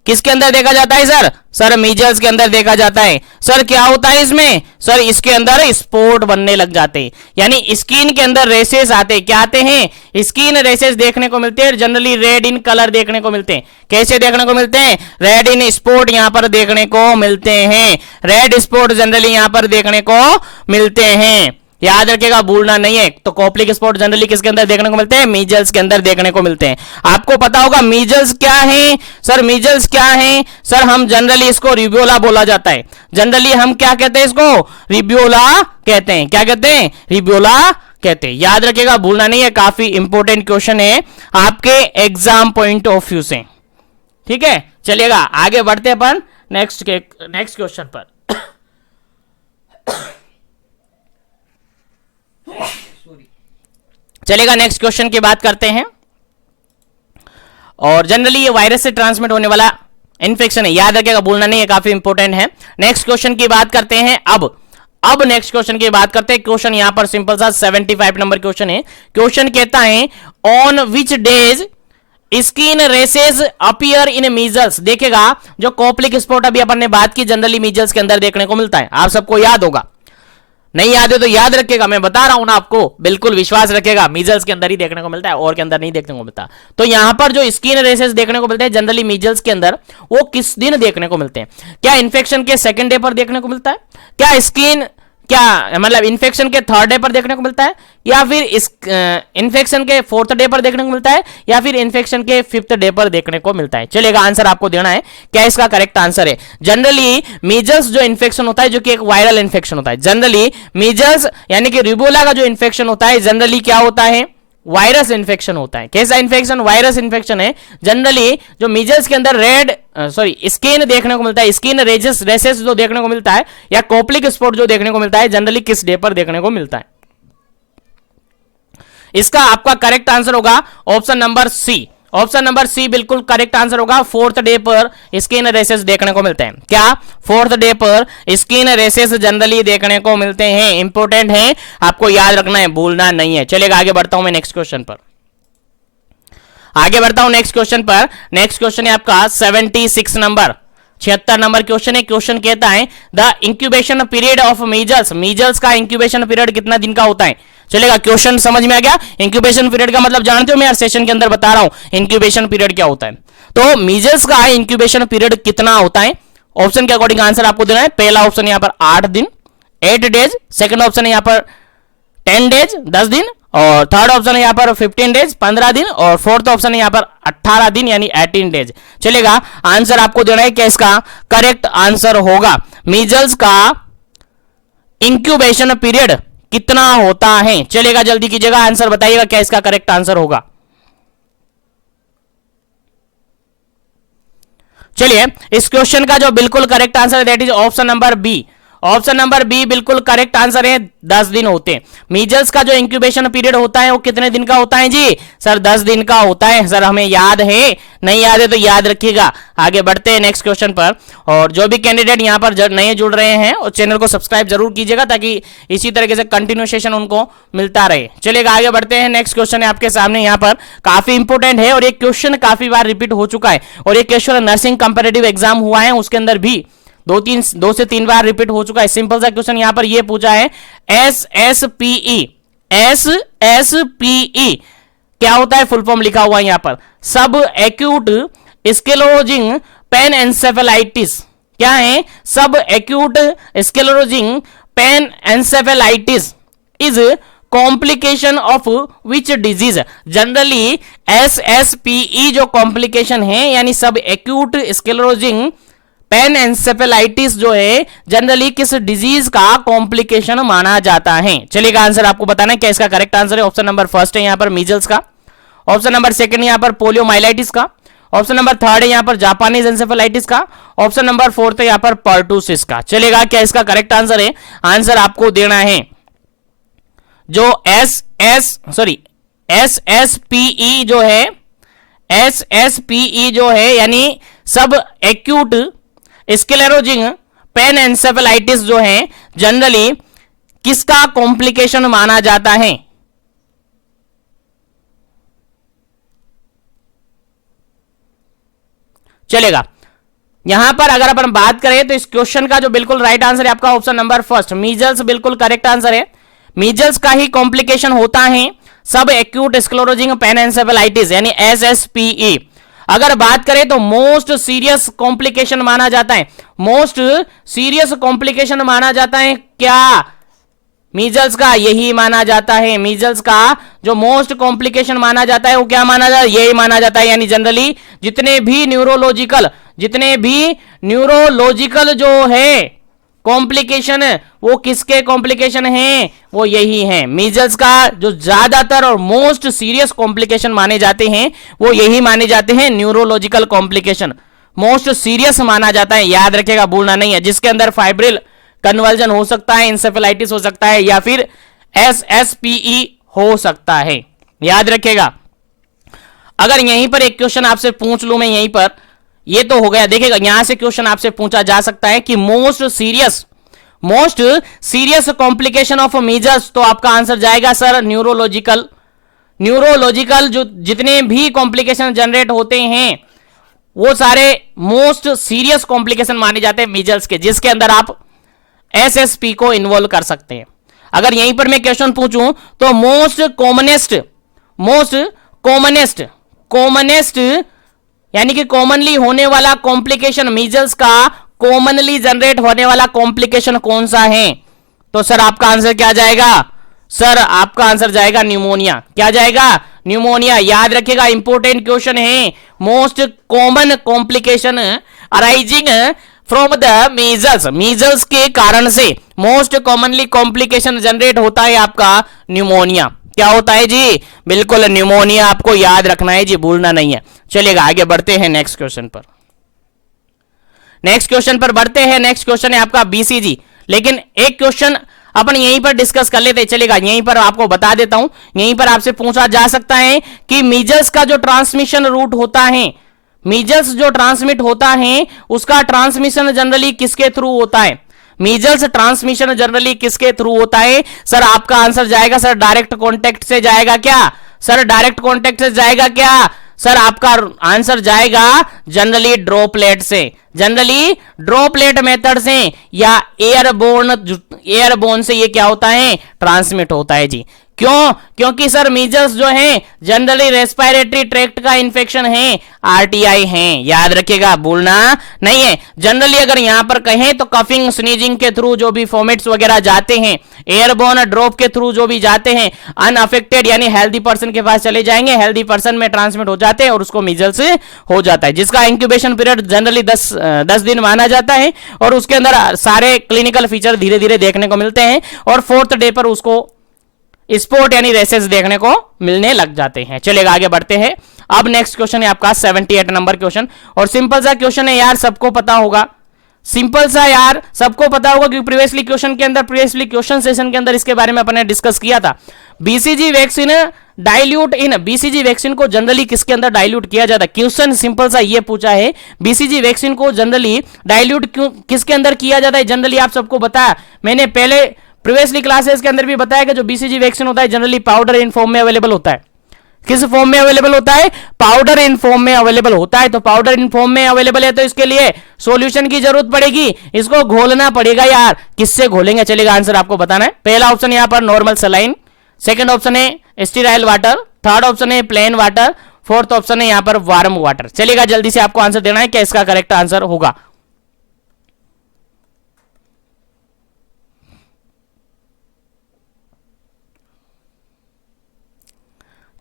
किसके अंदर देखा जाता है सर? सर मीजल्स के अंदर देखा जाता है। सर क्या होता है इसमें? सर इसके अंदर स्पॉट बनने लग जाते हैं, यानी स्किन के अंदर रेसेस आते हैं। क्या आते हैं? स्किन रेसेस देखने को मिलते हैं, जनरली रेड इन कलर देखने को मिलते हैं। कैसे देखने को मिलते हैं? रेड इन स्पॉट यहां पर देखने को मिलते हैं, रेड स्पॉट जनरली यहां पर देखने को मिलते हैं। याद रखिएगा, भूलना नहीं है। तो कॉप्लिक स्पॉट जनरली किसके अंदर देखने को मिलते हैं? मीजल्स के अंदर देखने को मिलते हैं। आपको पता होगा मीजल्स क्या है सर? मीजल्स क्या है सर? हम जनरली इसको रिब्योला बोला जाता है। जनरली हम क्या कहते हैं इसको? रिब्योला कहते हैं। क्या कहते हैं? रिब्योला कहते हैं। याद रखिएगा, भूलना नहीं है, काफी इंपॉर्टेंट क्वेश्चन है आपके एग्जाम पॉइंट ऑफ व्यू से। ठीक है, चलिएगा आगे बढ़ते अपन नेक्स्ट क्वेश्चन पर। चलेगा, नेक्स्ट क्वेश्चन की बात करते हैं। और जनरली ये वायरस से ट्रांसमिट होने वाला इन्फेक्शन है, याद रखिएगा, भूलना नहीं है, काफी इंपॉर्टेंट है। नेक्स्ट क्वेश्चन की बात करते हैं। अब नेक्स्ट क्वेश्चन की बात करते हैं। क्वेश्चन यहां पर सिंपल सा 75 नंबर क्वेश्चन है। क्वेश्चन कहता है on which days skin rashes appear in measles. देखेगा, जो कॉप्लिक स्पॉट अभी अपन ने बात की जनरली मीजल्स के अंदर देखने को मिलता है। आप सबको याद होगा, नहीं याद है तो याद रखिएगा, मैं बता रहा हूं ना आपको, बिल्कुल विश्वास रखिएगा, मीजल्स के अंदर ही देखने को मिलता है और के अंदर नहीं देखने को मिलता। तो यहां पर जो स्किन रेसेस देखने को मिलते हैं जनरली मीजल्स के अंदर, वो किस दिन देखने को मिलते हैं? क्या इन्फेक्शन के सेकंड डे पर देखने को मिलता है? क्या स्किन क्या मतलब इन्फेक्शन के थर्ड डे पर देखने को मिलता है? या फिर इस इन्फेक्शन के फोर्थ डे पर देखने को मिलता है? या फिर इन्फेक्शन के फिफ्थ डे पर देखने को मिलता है? चलेगा, आंसर आपको देना है। क्या इसका करेक्ट आंसर है? जनरली मीजल्स जो इन्फेक्शन होता है, जो कि एक वायरल इन्फेक्शन होता है, जनरली मीजल्स यानी कि रिबोला का जो इन्फेक्शन होता है जनरली क्या होता है? वायरस इन्फेक्शन होता है। कैसा इन्फेक्शन? वायरस इन्फेक्शन है। जनरली जो मीजल्स के अंदर स्किन देखने को मिलता है, स्किन रेसेस जो देखने को मिलता है, या कॉप्लिक स्पॉट जो देखने को मिलता है, जनरली किस डे पर देखने को मिलता है? इसका आपका करेक्ट आंसर होगा option number C. Option number C बिल्कुल करेक्ट आंसर होगा। फोर्थ डे पर स्किन रेसेस देखने को मिलते हैं। क्या? फोर्थ डे पर स्किन रेसेस जनरली देखने को मिलते हैं। इंपॉर्टेंट है, आपको याद रखना है, भूलना नहीं है। चलेगा, आगे बढ़ता हूं मैं नेक्स्ट क्वेश्चन पर। आगे बढ़ता हूं नेक्स्ट क्वेश्चन पर। नेक्स्ट क्वेश्चन है आपका 76 नंबर, 76 नंबर क्वेश्चन है। क्वेश्चन कहता है the incubation period of measles. Measles का इंक्यूबेशन पीरियड कितना दिन का होता है? चलेगा, क्वेश्चन समझ में आ गया? इंक्यूबेशन पीरियड का मतलब जानते हो, मैं हर सेशन के अंदर बता रहा हूं इंक्यूबेशन पीरियड क्या होता है। तो मीजल्स का इंक्यूबेशन पीरियड कितना होता है? ऑप्शन के अकॉर्डिंग आंसर आपको देना है। पहला ऑप्शन यहां पर 8 दिन 8 डेज, सेकंड ऑप्शन है यहां पर 10 डेज 10 दिन, और थर्ड ऑप्शन है यहां पर 15 डेज 15 दिन, और फोर्थ ऑप्शन है यहां पर 18 दिन यानी 18 डेज। चलेगा, आंसर आपको देना है। क्या इसका करेक्ट आंसर होगा? मीजल्स का इंक्यूबेशन पीरियड कितना होता है? चलेगा, जल्दी कीजिएगा, आंसर बताइएगा, क्या इसका करेक्ट आंसर होगा? चलिए, इस क्वेश्चन का जो बिल्कुल करेक्ट आंसर है that is option number B. Option number B बिल्कुल करेक्ट आंसर है। 10 दिन होते हैं। मीजल्स का जो इंक्यूबेशन पीरियड होता है वो कितने दिन का होता है जी? सर 10 दिन का होता है। सर हमें याद है, नहीं याद है तो याद रखिएगा। आगे बढ़ते हैं नेक्स्ट क्वेश्चन पर। और जो भी कैंडिडेट यहां पर नए जुड़ रहे हैं और चैनल को सब्सक्राइब जरूर कीजिएगा, ताकि इसी तरीके से कंटिन्यूएशन उनको मिलता रहे। चलिएगा, आगे बढ़ते हैं। नेक्स्ट क्वेश्चन है आपके सामने, यहाँ पर काफी इंपोर्टेंट है और एक क्वेश्चन काफी बार रिपीट हो चुका है, और एक क्वेश्चन नर्सिंग कंपैरेटिव एग्जाम हुआ है उसके अंदर भी 2 से 3 बार रिपीट हो चुका है। सिंपल सा क्वेश्चन यहां पर ये पूछा है, SSPE क्या होता है? फुल फॉर्म लिखा हुआ है यहां पर, सब एक्यूट स्क्लेरोजिंग पेन एंसेफेलाइटिस। क्या है? Subacute sclerosing panencephalitis is complication of which disease. Generally SSPE जो कॉम्प्लिकेशन है यानी सब एक्यूट स्क्लेरोजिंग पेन एंसेफेलाइटिस जो है जनरली किस डिजीज का कॉम्प्लिकेशन माना जाता है? चलिएगा, आंसर आपको बताना है। क्या इसका करेक्ट आंसर है? ऑप्शन नंबर फर्स्ट है यहां पर मीजल्स का, ऑप्शन नंबर सेकंड यहां पर पोलियोमाइलाइटिस का, ऑप्शन नंबर थर्ड है यहां पर जापानीज एंसेफेलाइटिस का, ऑप्शन नंबर फोर्थ है यहां पर पर्टूसिस का। चलेगा, क्या इसका करेक्ट आंसर है? आंसर आपको देना है जो SSPE जो है यानी सब एक्यूट स्क्लेरोजिंग पेन एंसेफेलाइटिस जो है जनरली किसका कॉम्प्लिकेशन माना जाता है? चलेगा, यहां पर अगर अपन बात करें तो इस क्वेश्चन का जो बिल्कुल राइट आंसर है आपका ऑप्शन नंबर फर्स्ट, मीजल्स बिल्कुल करेक्ट आंसर है। मीजल्स का ही कॉम्प्लिकेशन होता है subacute sclerosing pen encephalitis यानी SSPE। अगर बात करें तो मोस्ट सीरियस कॉम्प्लिकेशन माना जाता है, मोस्ट सीरियस कॉम्प्लिकेशन माना जाता है क्या? मीजल्स का यही माना जाता है। मीजल्स का जो मोस्ट कॉम्प्लिकेशन माना जाता है वो क्या माना जाता है, यही माना जाता है। यानी जनरली जितने भी न्यूरोलॉजिकल जो है कॉम्प्लिकेशन, वो किसके कॉम्प्लिकेशन हैं, वो यही हैं। मीजल्स का जो ज्यादातर और मोस्ट सीरियस कॉम्प्लिकेशन माने जाते हैं वो यही माने जाते हैं, न्यूरोलॉजिकल कॉम्प्लिकेशन मोस्ट सीरियस माना जाता है। याद रखेगा, भूलना नहीं है। जिसके अंदर फाइब्रिल कन्वर्जन हो सकता है, इंसेफेलाइटिस हो सकता है, या फिर SSPE हो सकता है। याद रखेगा। अगर यहीं पर एक क्वेश्चन आपसे पूछ लूं मैं, यहीं पर, ये तो हो गया। देखिएगा, यहां से क्वेश्चन आपसे पूछा जा सकता है कि most serious complication of measles, तो आपका आंसर जाएगा सर न्यूरोलॉजिकल जो जितने भी कॉम्प्लिकेशन जनरेट होते हैं वो सारे मोस्ट सीरियस कॉम्प्लिकेशन माने जाते हैं मीजल्स के, जिसके अंदर आप SSP को इन्वॉल्व कर सकते हैं। अगर यहीं पर मैं क्वेश्चन पूछूं तो मोस्ट कॉमनेस्ट यानी कि कॉमनली होने वाला कॉम्प्लिकेशन, मीजल्स का कॉमनली जनरेट होने वाला कॉम्प्लिकेशन कौन सा है, तो सर आपका आंसर क्या जाएगा, सर आपका आंसर जाएगा न्यूमोनिया। क्या जाएगा, न्यूमोनिया। याद रखिएगा, इंपॉर्टेंट क्वेश्चन है। Most common complication arising from the measles के कारण से मोस्ट कॉमनली कॉम्प्लिकेशन जनरेट होता है आपका न्यूमोनिया। क्या होता है जी, बिल्कुल न्यूमोनिया, आपको याद रखना है जी, भूलना नहीं है। चलिएगा आगे बढ़ते हैं नेक्स्ट क्वेश्चन पर। नेक्स्ट क्वेश्चन है आपका BCG। लेकिन एक क्वेश्चन अपन यहीं पर डिस्कस कर लेते, चलेगा, यहीं पर आपको बता देता हूं। यहीं पर आपसे पूछा जा सकता है कि मीजल्स का जो ट्रांसमिशन रूट होता है, मीजल्स जो ट्रांसमिट होता है उसका ट्रांसमिशन जनरली किसके थ्रू होता है, मीजल्स ट्रांसमिशन जनरली किसके थ्रू होता है। सर आपका आंसर जाएगा सर डायरेक्ट कॉन्टेक्ट से जाएगा क्या, सर डायरेक्ट कॉन्टेक्ट से जाएगा क्या, सर आपका आंसर जाएगा जनरली ड्रॉपलेट मेथड से या एयरबोर्न से ये क्या होता है, ट्रांसमिट होता है जी। क्यों, क्योंकि सर मीजल्स जो है जनरली रेस्पिरेटरी ट्रैक्ट का इंफेक्शन है, RTI है। याद रखिएगा, भूलना नहीं है। जनरली अगर यहां पर कहें तो कफिंग स्नीजिंग के थ्रू जो भी फॉर्मेट्स वगैरह जाते हैं, एयरबोर्न ड्रॉप के थ्रू जो भी जाते हैं, अनअफेक्टेड यानी हेल्दी पर्सन के पास चले जाएंगे, हेल्दी पर्सन में ट्रांसमिट हो जाते हैं और उसको मीजल्स हो जाता है, जिसका इंक्यूबेशन पीरियड जनरली 10 दिन माना जाता है और उसके अंदर सारे क्लिनिकल फीचर धीरे धीरे देखने को मिलते हैं और 4th डे पर उसको स्पॉट यानी रेसेस देखने को मिलने लग जाते हैं। चलेगा आगे बढ़ते हैं। अब नेक्स्ट क्वेश्चन है आपका 78 नंबर क्वेश्चन, और सिंपल सा क्वेश्चन है यार, सबको पता होगा, सिंपल सा यार सबको पता होगा, क्योंकि प्रीवियसली क्वेश्चन सेशन के अंदर इसके बारे में अपने डिस्कस किया था। BCG वैक्सीन को जनरली किसके अंदर डाइल्यूट किया जाता है। क्वेश्चन सिंपल सा ये पूछा है, BCG वैक्सीन को जनरली डाइल्यूट किसके अंदर किया जाता है। जनरली आप सबको बताया, मैंने पहले प्रीवियसली क्लासेस के अंदर भी बताया कि जो BCG वैक्सीन होता है जनरली पाउडर इन फॉर्म में अवेलेबल होता है। किस फॉर्म में अवेलेबल होता है, पाउडर इन फॉर्म में अवेलेबल होता है। तो पाउडर इन फॉर्म में अवेलेबल है तो इसके लिए सॉल्यूशन की जरूरत पड़ेगी, इसको घोलना पड़ेगा यार। किससे घोलेंगे, चलेगा आंसर आपको बताना है। पहला ऑप्शन यहां पर नॉर्मल सलाइन, सेकंड ऑप्शन है स्टीराइल वाटर, थर्ड ऑप्शन है प्लेन वाटर, फोर्थ ऑप्शन है यहां पर वार्म वाटर। चलेगा, जल्दी से आपको आंसर देना है, क्या इसका करेक्ट आंसर होगा।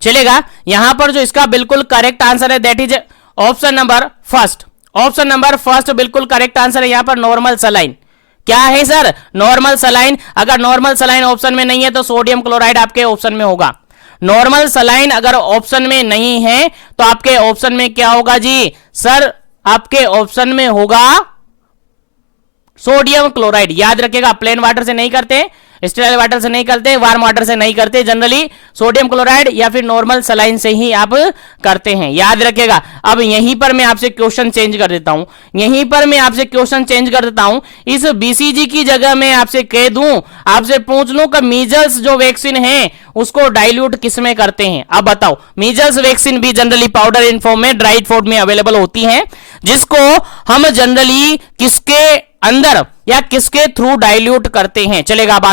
चलेगा, यहां पर जो इसका बिल्कुल करेक्ट आंसर है that is option number first बिल्कुल करेक्ट आंसर है यहां पर नॉर्मल सलाइन। क्या है सर, नॉर्मल सलाइन। अगर नॉर्मल सलाइन ऑप्शन में नहीं है तो सोडियम क्लोराइड आपके ऑप्शन में होगा। नॉर्मल सलाइन अगर ऑप्शन में नहीं है तो आपके ऑप्शन में क्या होगा जी, सर आपके ऑप्शन में होगा सोडियम क्लोराइड। याद रखिएगा, प्लेन वाटर से नहीं करते, स्टीराइल वाटर से नहीं करते, वार्म वाटर से नहीं करते, जनरली सोडियम क्लोराइड या फिर नॉर्मल सलाइन से ही आप करते हैं। याद रखिएगा। अब यहीं पर मैं आपसे क्वेश्चन चेंज कर देता हूं, इस BCG की जगह मैं आपसे कह दूं, आपसे पूछ लूं कि मीजल्स जो वैक्सीन है उसको डाइल्यूट किस में करते हैं। अब बताओ, मीजल्स वैक्सीन भी जनरली पाउडर इन फॉर्म में, ड्राइड फॉर्म में अवेलेबल होती है, जिसको हम जनरली किसके अंदर या किसके थ्रू डाइल्यूट करते हैं। चलेगा, अब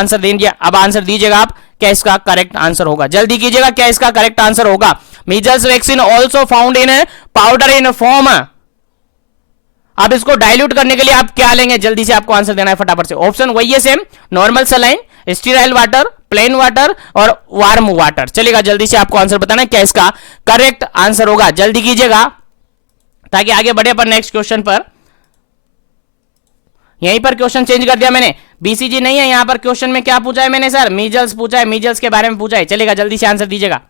आंसर दीजिएगा आप, क्या इसका करेक्ट आंसर होगा, जल्दी कीजिएगा, क्या इसका करेक्ट आंसर होगा। Measles vaccine also found in powder in form, अब इसको डाइल्यूट करने के लिए आप क्या लेंगे, जल्दी से आपको आंसर देना है फटाफट से। ऑप्शन वही है same, normal saline, sterile water, plain water और वार्म वाटर। चलेगा, जल्दी से आपको आंसर बताना है क्या इसका करेक्ट आंसर होगा, जल्दी कीजिएगा ताकि आगे बढ़े अपन नेक्स्ट क्वेश्चन पर। यहीं पर क्वेश्चन चेंज कर दिया मैंने, बीसीजी नहीं है यहां पर। क्वेश्चन में क्या पूछा है मैंने सर, मीजल्स पूछा है, मीजल्स के बारे में पूछा है। चलेगा, जल्दी से आंसर दीजिएगा।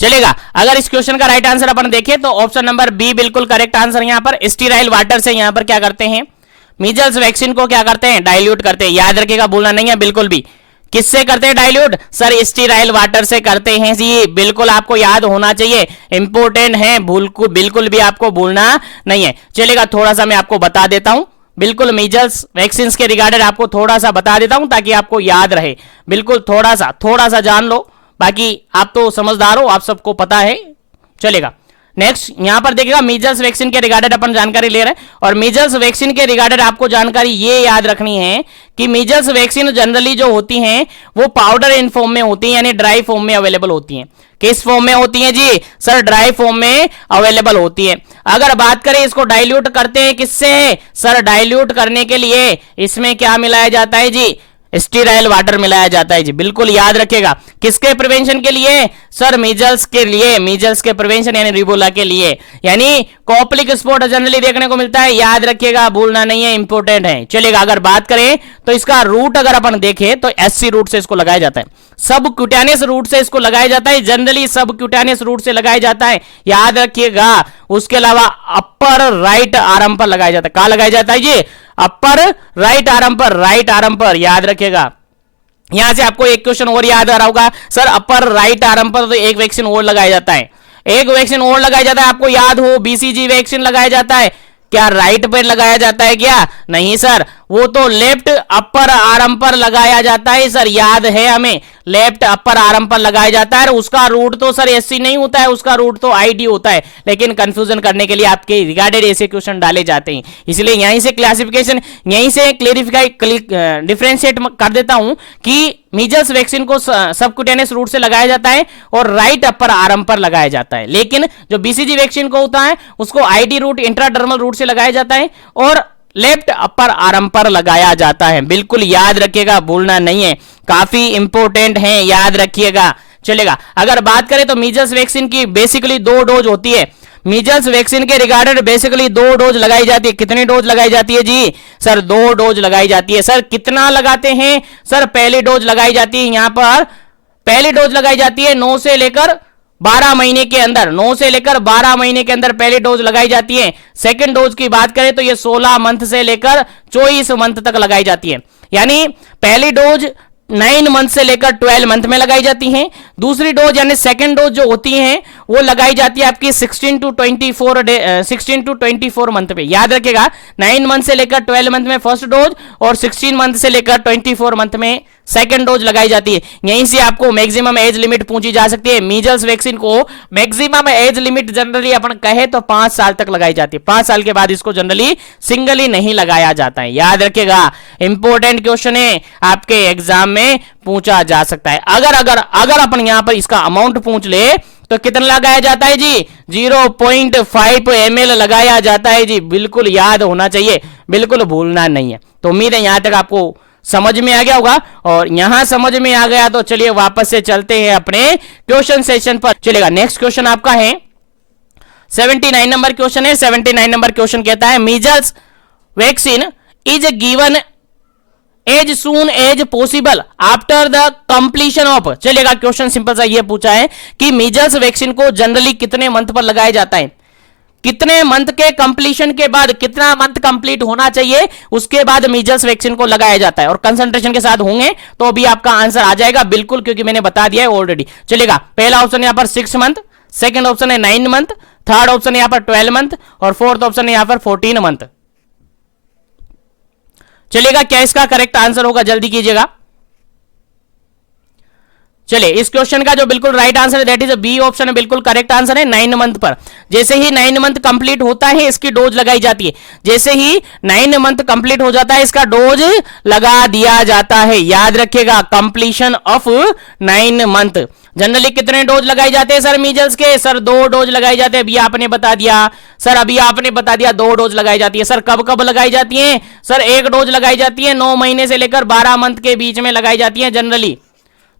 चलेगा, अगर इस क्वेश्चन का राइट आंसर अपन देखें तो ऑप्शन नंबर बी बिल्कुल करेक्ट आंसर। यहां पर स्टीराइल वाटर से यहां पर क्या करते हैं, मीजल्स वैक्सीन को क्या करते हैं, डाइल्यूट करते हैं। याद रखिएगा, भूलना नहीं है बिल्कुल भी। किससे करते हैं डाइल्यूट, सर स्टीराइल वाटर से करते हैं जी, बिल्कुल आपको याद होना चाहिए, इंपॉर्टेंट है, बिल्कुल भी आपको भूलना नहीं है। चलेगा, थोड़ा सा मैं आपको बता देता हूं, बिल्कुल मीजल्स वैक्सीन के रिगार्डेड आपको थोड़ा सा बता देता हूं ताकि आपको याद रहे। बिल्कुल थोड़ा सा जान लो, बाकी आप तो समझदार हो, आप सबको पता है। चलेगा, नेक्स्ट यहां पर देखिएगा, मीजल्स वैक्सीन के रिगार्डेड अपन जानकारी ले रहे हैं। और मीजल्स वैक्सीन के रिगार्डेड आपको जानकारी ये याद रखनी है कि मीजल्स वैक्सीन जनरली जो होती हैं वो पाउडर इन फॉर्म में होती हैं, यानी ड्राई फॉर्म में अवेलेबल होती हैं। किस फॉर्म में होती हैं जी, सर ड्राई फॉर्म में अवेलेबल होती है। अगर बात करें इसको डाइल्यूट करते हैं किससे, सर डाइल्यूट करने के लिए इसमें क्या मिलाया जाता है जी, स्टीराइल वाटर मिलाया जाता है जी, बिल्कुल याद रखिएगा। किसके प्रिवेंशन के लिए, सर मीजल्स के लिए, मीजल्स के प्रिवेंशन यानी रिबोला के लिए, यानी कॉप्लिक स्पॉट जनरली देखने को मिलता है। याद रखिएगा, भूलना नहीं है, इंपॉर्टेंट है। चलेगा, अगर बात करें तो इसका रूट अगर अपन देखें तो एससी रूट से इसको लगाया जाता है, सब क्यूटानियस रूट से इसको लगाया जाता है, जनरली सब क्यूटानियस रूट से लगाया जाता है, याद रखिएगा। उसके अलावा अपर राइट आर्म पर लगाया जाता है, कहां लगाया जाता है जी, अपर राइट आर्म पर, याद रखिएगा। यहां से आपको एक क्वेश्चन और याद आ रहा होगा, सर अपर राइट आर्म पर तो एक वैक्सीन और लगाया जाता है, एक वैक्सीन और लगाया जाता है, आपको याद हो बीसीजी वैक्सीन लगाया जाता है। क्या राइट पर लगाया जाता है क्या, नहीं सर, वो तो लेफ्ट अपर आर्म पर लगाया जाता है सर, याद है हमें, लेफ्ट अपर आर्म पर लगाया जाता है। उसका रूट तो सर एससी नहीं होता है, उसका रूट तो आईडी होता है, लेकिन कंफ्यूजन करने के लिए आपके रिगार्डेड ऐसे क्वेश्चन डाले जाते हैं, इसलिए यहीं से क्लासिफिकेशन, यहीं से क्लेरिफाई डिफरेंशिएट कर देता हूं कि मीजल्स वैक्सीन को सबक्यूटेनियस रूट से लगाया जाता है और राइट अपर आर्म पर लगाया जाता है, लेकिन जो बीसीजी वैक्सीन को होता है उसको आईडी रूट इंट्राडर्मल रूट से लगाया जाता है और लेफ्ट अपर आर्म पर लगाया जाता है। बिल्कुल याद रखिएगा, भूलना नहीं है, काफी इंपॉर्टेंट है, याद रखिएगा। चलेगा, अगर बात करें तो मीजल्स वैक्सीन की बेसिकली 2 डोज होती है। मीजल्स वैक्सीन के रिगार्डेड बेसिकली 2 डोज लगाई जाती है। कितनी डोज लगाई जाती है जी, सर 2 डोज लगाई जाती है। सर कितना लगाते हैं, सर पहली डोज लगाई जाती है, यहां पर पहली डोज लगाई जाती है 9 से लेकर 12 महीने के अंदर, 9 से लेकर 12 महीने के अंदर पहली डोज लगाई जाती है। सेकंड डोज की बात करें तो ये 16 मंथ से लेकर 24 मंथ तक लगाई जाती है, यानी पहली डोज 9 मंथ से लेकर 12 मंथ में लगाई जाती हैं। दूसरी डोज यानी सेकंड डोज जो होती है वो लगाई जाती है आपकी 16 टू 24 मंथ पे। याद रखिएगा, 9 मंथ से लेकर 12 मंथ में फर्स्ट डोज और 16 मंथ से लेकर 24 मंथ में सेकंड डोज लगाई जाती है। यहीं से आपको मैक्सिमम एज लिमिट पूछी जा सकती है। मीजल्स वैक्सीन को मैक्सिमम एज लिमिट जनरली अपन कहे तो 5 साल तक लगाई जाती है, 5 साल के बाद इसको जनरली सिंगली नहीं लगाया जाता है। याद रखिएगा, इंपॉर्टेंट क्वेश्चन है, आपके एग्जाम में पूछा जा सकता है। अगर अपन यहां पर इसका अमाउंट पूछ ले तो कितना लगाया जाता है जी, 0.5 ml लगाया जाता है जी, बिल्कुल याद होना चाहिए, बिल्कुल भूलना नहीं है। तो उम्मीद है यहां तक आपको समझ में आ गया होगा, और यहां समझ में आ गया तो चलिए वापस से चलते हैं अपने क्वेश्चन सेशन पर। चलेगा, नेक्स्ट क्वेश्चन आपका है 79 नंबर क्वेश्चन है। 79 नंबर क्वेश्चन कहता है measles vaccine is given as soon as possible after the completion of. चलेगा, क्वेश्चन सिंपल सा ये पूछा है कि मीजल्स वैक्सीन को जनरली कितने मंथ पर लगाया जाता है, कितने मंथ के कंप्लीशन के बाद, कितना मंथ कंप्लीट होना चाहिए उसके बाद मीजल्स वैक्सीन को लगाया जाता है, और कंसंट्रेशन के साथ होंगे तो भी आपका आंसर आ जाएगा बिल्कुल, क्योंकि मैंने बता दिया है ऑलरेडी। चलेगा, पहला ऑप्शन यहां पर 6 मंथ, सेकंड ऑप्शन है 9 मंथ, थर्ड ऑप्शन यहां पर 12 मंथ और फोर्थ ऑप्शन यहां पर 14 मंथ। चलेगा, क्या इसका करेक्ट आंसर होगा, जल्दी कीजिएगा। चलिए इस क्वेश्चन का जो बिल्कुल राइट आंसर है दैट इज बी ऑप्शन है, बिल्कुल करेक्ट आंसर है। 9 मंथ पर जैसे ही 9 मंथ कंप्लीट होता है इसकी डोज लगाई जाती है, जैसे ही 9 मंथ कंप्लीट हो जाता है इसका डोज लगा दिया जाता है। याद रखिएगा कंप्लीशन ऑफ 9 मंथ। जनरली कितने डोज लगाए जाते हैं सर मीजल्स के? सर 2 डोज लगाए जाते हैं। अभी आपने बता दिया सर, अभी आपने बता दिया 2 डोज लगाई जाती है। सर कब कब लगाई जाती है? सर 1 डोज लगाई जाती है 9 महीने से लेकर 12 मंथ के बीच में लगाई जाती है जनरली।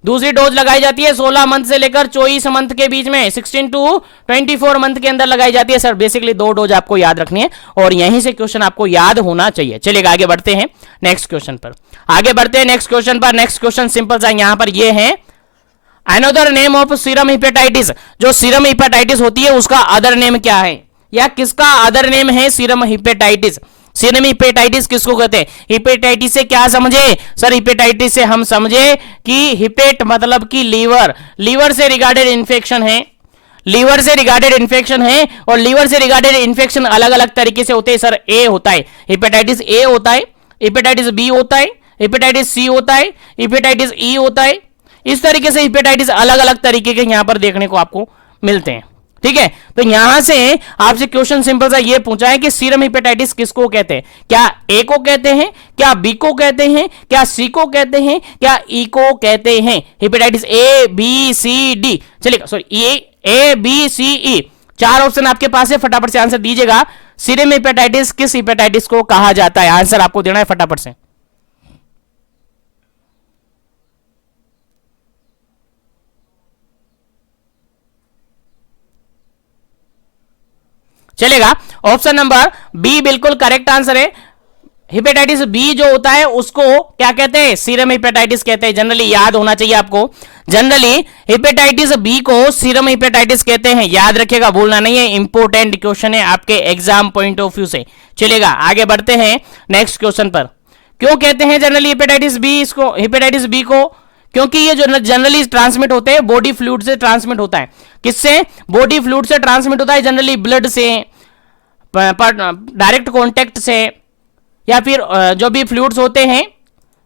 दूसरी डोज लगाई जाती है 16 मंथ से लेकर 24 मंथ के बीच में, 16 टू 24 मंथ के अंदर लगाई जाती है। सर बेसिकली 2 डोज आपको याद रखनी है और यहीं से क्वेश्चन आपको याद होना चाहिए। चलिएगा आगे बढ़ते हैं नेक्स्ट क्वेश्चन पर, आगे बढ़ते हैं नेक्स्ट क्वेश्चन पर। नेक्स्ट क्वेश्चन सिंपल सा यहां पर ये है, another name of serum hepatitis. जो सीरम हिपेटाइटिस होती है उसका अदर नेम क्या है, या किसका अदर नेम है सीरम हिपेटाइटिस? सीरम हिपेटाइटिस किसको कहते हैं? हिपेटाइटिस से क्या समझे सर? हिपेटाइटिस से हम समझे कि हिपेट मतलब कि लीवर, लीवर से रिगार्डेड इंफेक्शन है, लीवर से रिगार्डेड इंफेक्शन है। और लीवर से रिगार्डेड इंफेक्शन अलग अलग तरीके से होते हैं सर। ए होता है हिपेटाइटिस ए होता है, हिपेटाइटिस बी होता है, हिपेटाइटिस सी होता है, हिपेटाइटिस ई होता है। इस तरीके से हिपेटाइटिस अलग अलग तरीके के यहां पर देखने को आपको मिलते हैं। ठीक है, तो यहां से आपसे क्वेश्चन सिंपल सा ये पूछा है कि सीरम हिपेटाइटिस किसको कहते हैं? क्या ए को कहते हैं, क्या बी को कहते हैं, क्या सी को कहते हैं, क्या ई को कहते हैं? Hepatitis A B C D, चलिए sorry A B C E 4 option आपके पास है, फटाफट से आंसर दीजिएगा। सीरम हिपेटाइटिस किस हिपेटाइटिस को कहा जाता है? आंसर आपको देना है फटाफट से। चलेगा, ऑप्शन नंबर बी बिल्कुल करेक्ट आंसर है। हिपेटाइटिस बी जो होता है उसको क्या कहते हैं? सीरम हिपेटाइटिस कहते हैं। जनरली याद होना चाहिए आपको, जनरली हिपेटाइटिस बी को सीरम हिपेटाइटिस कहते हैं। याद रखिएगा, भूलना नहीं है, इंपॉर्टेंट क्वेश्चन है आपके एग्जाम पॉइंट ऑफ व्यू से। चलेगा आगे बढ़ते हैं नेक्स्ट क्वेश्चन पर। क्यों कहते हैं जनरली हिपेटाइटिस बी इसको, हिपेटाइटिस बी को? क्योंकि ये जो जनरली ट्रांसमिट होते हैं बॉडी फ्लूइड से ट्रांसमिट होता है। किससे? बॉडी फ्लूइड से ट्रांसमिट होता है, जनरली ब्लड से, डायरेक्ट कांटेक्ट से, या फिर जो भी फ्लूइड्स होते हैं,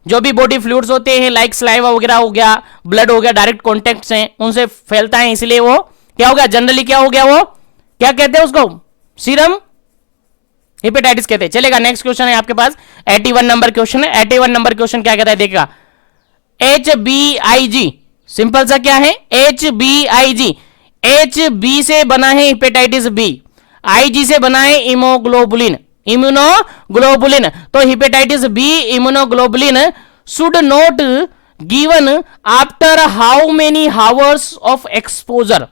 जो भी बॉडी फ्लूइड्स होते हैं लाइक स्लाइवा वगैरह हो गया, ब्लड हो गया, डायरेक्ट कांटेक्ट से उनसे फैलता है, इसलिए वो क्या हो गया जनरली, क्या हो गया वो, क्या कहते हैं उसको? सीरम हिपेटाइटिस कहते हैं। चलेगा नेक्स्ट क्वेश्चन है आपके पास, 81 नंबर क्वेश्चन है। 81 नंबर क्वेश्चन क्या कहता है देखिएगा, HBIG सिंपल सा क्या है? HBIG, HB से बना है हिपेटाइटिस बी, IG से बना है इमोग्लोबुलिन, इम्यूनोग्लोबुलिन। तो hepatitis B immunoglobulin should not given after how many hours of exposure?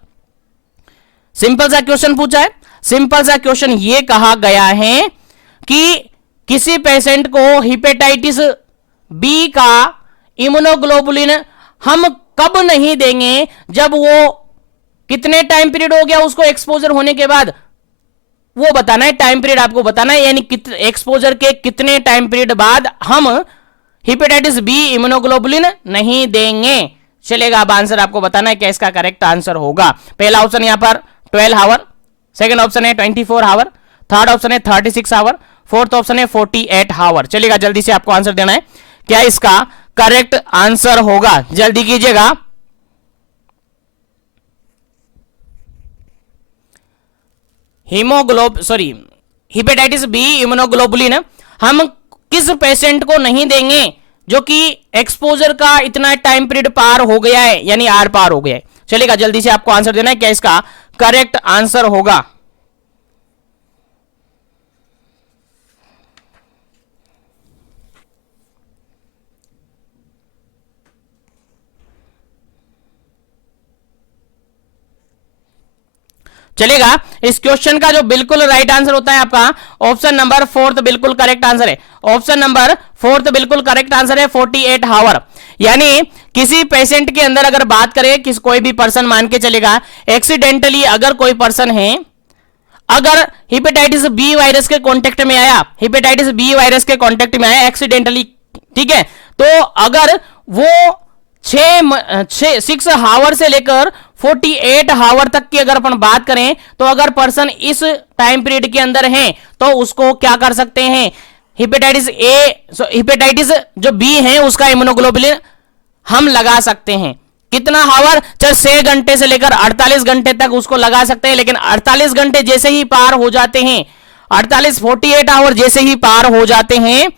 Simple सा क्वेश्चन पूछा है, सिंपल सा क्वेश्चन ये कहा गया है कि किसी पेशेंट को हिपेटाइटिस बी का इम्यूनोग्लोबुलिन हम कब नहीं देंगे, जब वो कितने टाइम पीरियड हो गया उसको एक्सपोजर होने के बाद, वो बताना है, टाइम पीरियड आपको बताना है, यानी एक्सपोजर के कितने टाइम पीरियड बाद हम हिपेटाइटिस बी इम्यूनोग्लोबुलिन नहीं देंगे। चलेगा, अब आंसर आपको बताना है क्या इसका करेक्ट आंसर होगा। पहला ऑप्शन यहां पर 12 आवर, सेकंड ऑप्शन है 24 आवर, थर्ड ऑप्शन है 36 आवर, फोर्थ ऑप्शन है 48 आवर। चलेगा, जल्दी से आपको आंसर देना है क्या इसका करेक्ट आंसर होगा, जल्दी कीजिएगा। हिपेटाइटिस बी इम्यूनोग्लोबुलिन हम किस पेशेंट को नहीं देंगे जो कि एक्सपोजर का इतना टाइम पीरियड पार हो गया है, यानी आर पार हो गया है। चलेगा, जल्दी से आपको आंसर देना है क्या इसका करेक्ट आंसर होगा। चलेगा, इस क्वेश्चन का जो बिल्कुल राइट आंसर होता है आपका ऑप्शन नंबर 4 बिल्कुल करेक्ट आंसर है। ऑप्शन नंबर 4 बिल्कुल करेक्ट आंसर है 48 आवर। यानी किसी पेशेंट के अंदर अगर बात करें, किस कोई भी पर्सन मान के चलेगा एक्सीडेंटली अगर कोई पर्सन है, अगर हिपेटाइटिस बी वायरस के कांटेक्ट में आया, हिपेटाइटिस बी वायरस के कांटेक्ट में आया एक्सीडेंटली, ठीक है, तो अगर वो 6 आवर से लेकर 48 आवर तक की अगर अपन बात करें, तो अगर पर्सन इस टाइम पीरियड के अंदर है तो उसको क्या कर सकते हैं, हिपेटाइटिस जो बी है उसका इम्यूनोग्लोबुलिन हम लगा सकते हैं। कितना हावर? चल 6 घंटे से लेकर 48 घंटे तक उसको लगा सकते हैं, लेकिन 48 घंटे जैसे ही पार हो जाते हैं, 48 आवर जैसे ही पार हो जाते हैं,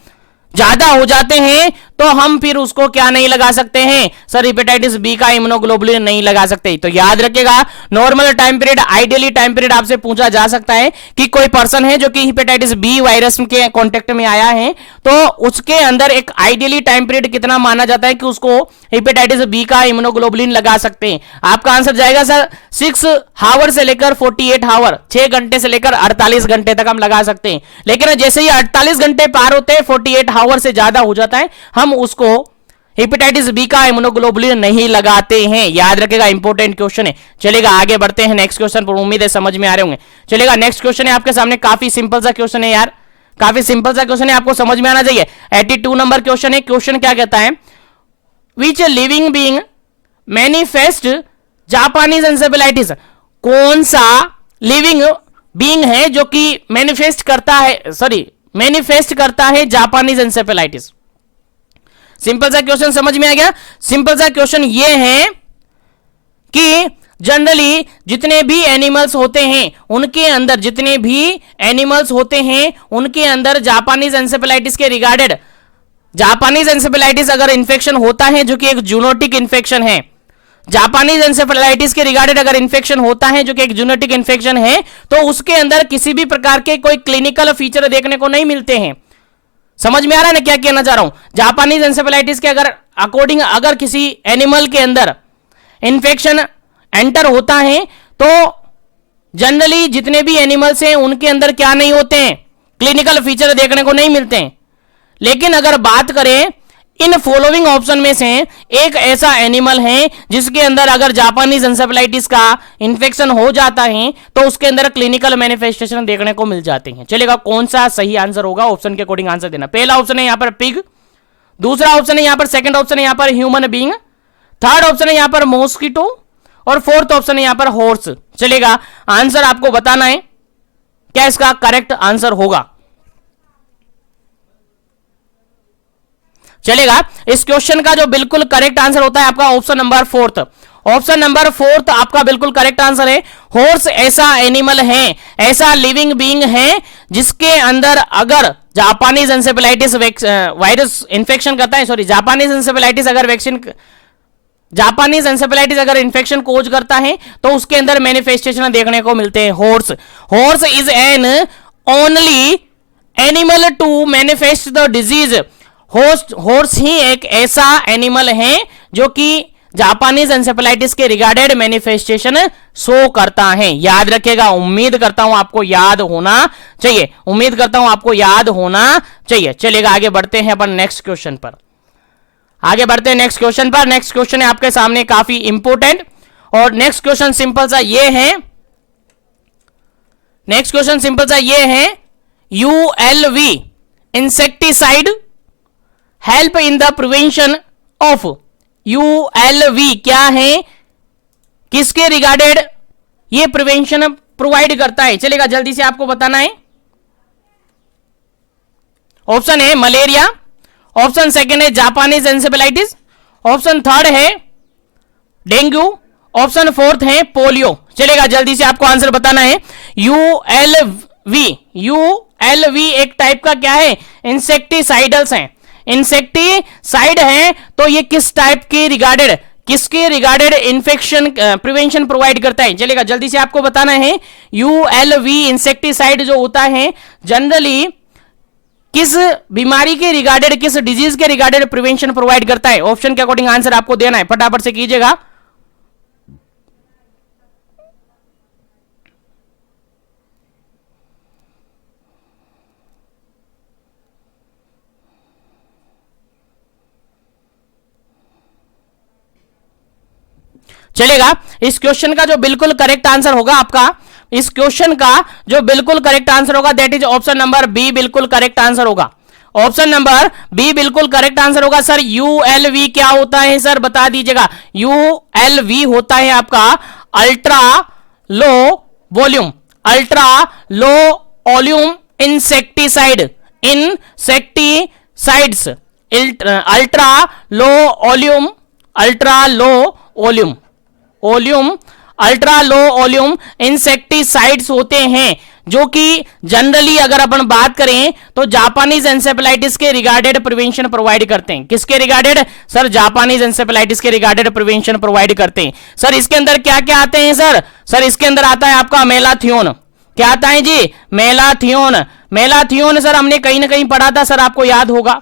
ज्यादा हो जाते हैं, तो हम फिर उसको क्या नहीं लगा सकते हैं सर? हेपेटाइटिस बी का इम्यूनोग्लोबुलिन नहीं लगा सकते। तो याद रखिएगा, normal time period, ideally time period आपसे पूछा जा सकता है कि कोई पर्सन है जो कि हेपेटाइटिस बी वायरस के कांटेक्ट में आया है, तो उसके अंदर एक आइडियली टाइम पीरियड कितना माना जाता है कि उसको हेपेटाइटिस बी का इम्यूनोग्लोबुलिन लगा सकते हैं? आपका आंसर जाएगा सर 6 हावर से लेकर 48 हावर, 6 घंटे से लेकर 48 घंटे तक हम लगा सकते हैं। लेकिन जैसे ही 48 घंटे पार होते हैं, 48 हावर से ज्यादा हो जाता है, हम उसको हेपेटाइटिस बी का इम्यूनोग्लोबुलिन नहीं लगाते हैं। याद रखेगा, इंपॉर्टेंट क्वेश्चन है। चलेगा, आगे बढ़ते हैं नेक्स्ट क्वेश्चन पर। उम्मीद है समझ में आ रहे होंगे। चलेगा, नेक्स्ट क्वेश्चन है आपके सामने, काफी सिंपल सा क्वेश्चन है यार, काफी सिंपल सा क्वेश्चन है, आपको समझ में आना चाहिए। 82 नंबर क्वेश्चन है। क्वेश्चन क्या कहता है? विच living being manifest Japanese encephalitis? कौन सा लिविंग बीइंग है जो कि मैनिफेस्ट करता है जापानीज एंसेफेलाइटिस? सिंपल सा क्वेश्चन समझ में आ गया? सिंपल सा क्वेश्चन ये है कि जनरली जितने भी एनिमल्स होते हैं उनके अंदर, जितने भी एनिमल्स होते हैं उनके अंदर जापानीज एंसेफेलाइटिस के रिगार्डेड, जापानीज एंसेफेलाइटिस अगर इंफेक्शन होता है जो कि एक जूनोटिक इंफेक्शन है, जापानीज एंसेफेलाइटिस के रिगार्डेड अगर इंफेक्शन होता है जो कि एक जूनोटिक इंफेक्शन है, तो उसके अंदर किसी भी प्रकार के कोई क्लिनिकल फीचर देखने को नहीं मिलते हैं। समझ में आ रहा है ना क्या कहना चाह रहा हूं? जापानीज एंसेफेलाइटिस के अगर अकॉर्डिंग अगर किसी एनिमल के अंदर इंफेक्शन एंटर होता है, तो जनरली जितने भी एनिमल्स हैं उनके अंदर क्या नहीं होते हैं? क्लिनिकल फीचर देखने को नहीं मिलते हैं। लेकिन अगर बात करें इन फॉलोइंग ऑप्शन में से एक ऐसा एनिमल है जिसके अंदर अगर जापानीज एंसेफेलाइटिस का इंफेक्शन हो जाता है तो उसके अंदर क्लिनिकल मैनिफेस्टेशन देखने को मिल जाते हैं। चलेगा, कौन सा सही आंसर होगा? ऑप्शन के अकॉर्डिंग आंसर देना। पहला ऑप्शन है यहां पर पिग, दूसरा ऑप्शन है यहां पर, सेकंड ऑप्शन है यहां पर ह्यूमन बीइंग, थर्ड ऑप्शन है यहां पर मॉस्किटो, और फोर्थ ऑप्शन है यहां पर हॉर्स। चलेगा, आंसर आपको बताना है क्या इसका करेक्ट आंसर होगा। चलेगा, इस क्वेश्चन का जो बिल्कुल करेक्ट आंसर होता है आपका option number fourth. Option number fourth आपका बिल्कुल करेक्ट आंसर है। हॉर्स ऐसा एनिमल है, ऐसा लिविंग बीइंग है जिसके अंदर अगर जापानीज एंसेफेलाइटिस वायरस इंफेक्शन करता है, सॉरी जापानीज एंसेफेलाइटिस अगर इंफेक्शन कोज करता है तो उसके अंदर मैनिफेस्टेशन देखने को मिलते हैं। Horse is an only animal to manifest the disease. Horse ही एक ऐसा एनिमल है जो कि जापानीज एंसेफेलाइटिस के रिगार्डेड मैनिफेस्टेशन शो करता है। याद रखिएगा, उम्मीद करता हूं आपको याद होना चाहिए, उम्मीद करता हूं आपको याद होना चाहिए। चलिएगा, आगे बढ़ते हैं अपन नेक्स्ट क्वेश्चन पर। आगे बढ़ते हैं नेक्स्ट क्वेश्चन पर। नेक्स्ट क्वेश्चन है आपके सामने काफी इंपोर्टेंट, और नेक्स्ट क्वेश्चन सिंपल सा ये है, नेक्स्ट क्वेश्चन सिंपल सा ये है, ULV insecticide help in the prevention of. ULV क्या है, किसके रिगार्डेड ये प्रिवेंशन प्रोवाइड करता है? चलेगा, जल्दी से आपको बताना है। ऑप्शन है मलेरिया, ऑप्शन सेकंड है जापानीज एंसेफेलाइटिस, ऑप्शन थर्ड है डेंगू, ऑप्शन फोर्थ है पोलियो। चलेगा, जल्दी से आपको आंसर बताना है। यूएलवी एक टाइप का क्या है? इंसेक्टिसाइडल्स हैं, इंसेक्टिसाइड है। तो ये किस टाइप के रिगार्डेड, किसके रिगार्डेड इंफेक्शन प्रिवेंशन प्रोवाइड करता है? चलेगा, जल्दी से आपको बताना है। यूएलवी इंसेक्टिसाइड जो होता है जनरली किस बीमारी के रिगार्डेड, किस डिजीज के रिगार्डेड प्रिवेंशन प्रोवाइड करता है? ऑप्शन के अकॉर्डिंग आंसर आपको देना है, फटाफट से कीजिएगा। चलेगा, इस क्वेश्चन का जो बिल्कुल करेक्ट आंसर होगा आपका, इस क्वेश्चन का जो बिल्कुल करेक्ट आंसर होगा that is option number B बिल्कुल करेक्ट आंसर होगा। ऑप्शन नंबर बी बिल्कुल करेक्ट आंसर होगा। सर यूएलवी क्या होता है सर, बता दीजिएगा। यूएलवी होता है आपका ultra low volume, ultra low volume insecticide, insecticides, ultra low volume, ultra low volume, volume ultra low volume insecticides होते हैं, जो कि जनरली अगर अपन बात करें तो जापानीज एंसेफेलाइटिस के रिगार्डेड प्रिवेंशन प्रोवाइड करते हैं। किसके रिगार्डेड सर? जापानीज एंसेफेलाइटिस के रिगार्डेड प्रिवेंशन प्रोवाइड करते हैं। सर इसके अंदर क्या क्या आते हैं सर? सर इसके अंदर आता है आपका मेलाथियोन। क्या आता है जी? मेलाथियोन। मेलाथियोन सर हमने कहीं ना कहीं पढ़ा था सर, आपको याद होगा,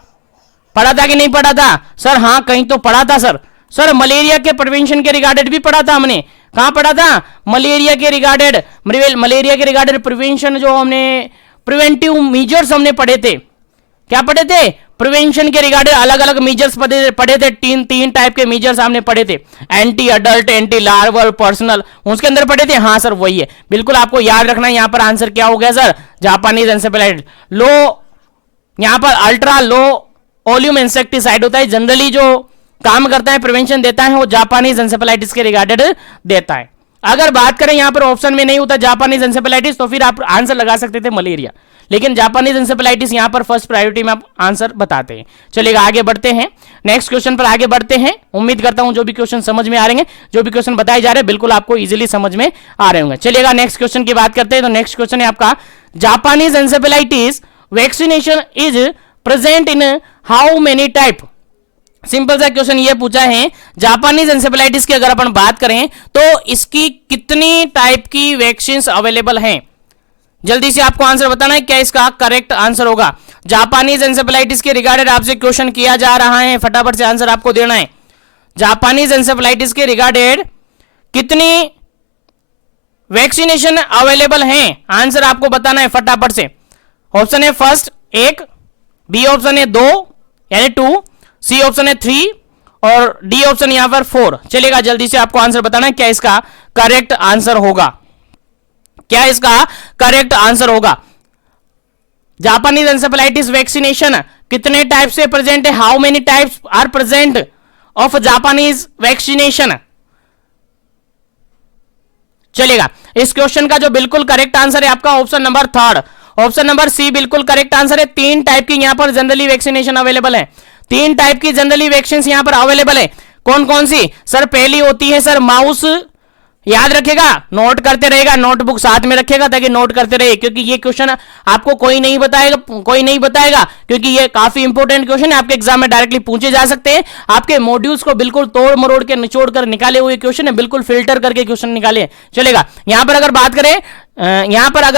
पढ़ा था कि नहीं पढ़ा था सर? हाँ कहीं तो पढ़ा था सर। सर मलेरिया के प्रिवेंशन के रिगार्डेड भी पढ़ा था हमने। कहां पढ़ा था? मलेरिया के रिगार्डेड, मलेरिया के रिगार्डेड प्रिवेंशन, जो हमने प्रिवेंटिव मीजर्स हमने पढ़े थे। क्या पढ़े थे? प्रिवेंशन के रिगार्डेड अलग अलग मीजर्स पढ़े थे। तीन टाइप के मीजर्स हमने पढ़े थे, anti adult, anti larval, personal, उसके अंदर पढ़े थे। हाँ सर वही है, बिल्कुल आपको याद रखना है। यहां पर आंसर क्या हो गया सर? Japanese encephalitis. लो, यहां पर अल्ट्रा लो वॉल्यूम इंसेक्टिसाइड होता है, जनरली जो काम करता है, प्रिवेंशन देता है, वो जापानीज एंसेफेलाइटिस के रिगार्डेड देता है। अगर बात करें यहां पर ऑप्शन में नहीं होता जापानीज एंसेफेलाइटिस, तो फिर आप आंसर लगा सकते थे मलेरिया, लेकिन जापानीज एंसेफेलाइटिस यहां पर फर्स्ट प्रायोरिटी में आप आंसर बताते हैं। चलिएगा आगे बढ़ते हैं, नेक्स्ट क्वेश्चन पर आगे बढ़ते हैं। उम्मीद करता हूं जो भी क्वेश्चन समझ में आ रहे हैं, जो भी क्वेश्चन बताए जा रहे हैं, बिल्कुल आपको इजीली समझ में आ रहे होंगे। चलिएगा नेक्स्ट क्वेश्चन की बात करते हैं। तो नेक्स्ट क्वेश्चन है आपका, Japanese encephalitis vaccination is present in how many type. Simple सा क्वेश्चन ये पूछा है, जापानीज एंसेफेलाइटिस की अगर अपन बात करें तो इसकी कितनी टाइप की वैक्सीन अवेलेबल हैं? जल्दी से आपको आंसर बताना है, क्या इसका करेक्ट आंसर होगा? जापानीज एंसेफेलाइटिस के रिगार्डेड आपसे क्वेश्चन किया जा रहा है, फटाफट से आंसर आपको देना है। जापानीज एंसेफेलाइटिस के रिगार्डेड कितनी वैक्सीनेशन अवेलेबल हैं? आंसर आपको बताना है फटाफट से। ऑप्शन है फर्स्ट 1, बी ऑप्शन है 2 यानी 2, सी ऑप्शन है 3 और डी ऑप्शन यहां पर 4। चलेगा जल्दी से आपको आंसर बताना है, क्या इसका करेक्ट आंसर होगा? क्या इसका करेक्ट आंसर होगा? जापानीज एंसेफेलाइटिस वैक्सीनेशन कितने टाइप से प्रेजेंट है? How many types are present of Japanese vaccination? चलेगा, इस क्वेश्चन का जो बिल्कुल करेक्ट आंसर है आपका option number 3, option number C बिल्कुल करेक्ट आंसर है। 3 टाइप की यहां पर जनरली वैक्सीनेशन अवेलेबल है। 3 टाइप की जनरली वैक्सीन यहां पर अवेलेबल है। कौन कौन सी? सर पहली होती है सर माउस, याद रखेगा, नोट करते रहेगा, नोटबुक साथ में रखेगा ताकि नोट करते रहे, क्योंकि ये क्वेश्चन आपको कोई नहीं बताएगा, क्योंकि ये काफी इंपॉर्टेंट क्वेश्चन है, आपके एग्जाम में डायरेक्टली पूछे जा सकते हैं। आपके मॉड्यूल्स को बिल्कुल तोड़ मरोड़ के निचोड़ कर निकाले हुए क्वेश्चन है, बिल्कुल फिल्टर करके क्वेश्चन निकाले। चलेगा, यहां पर अगर बात करें,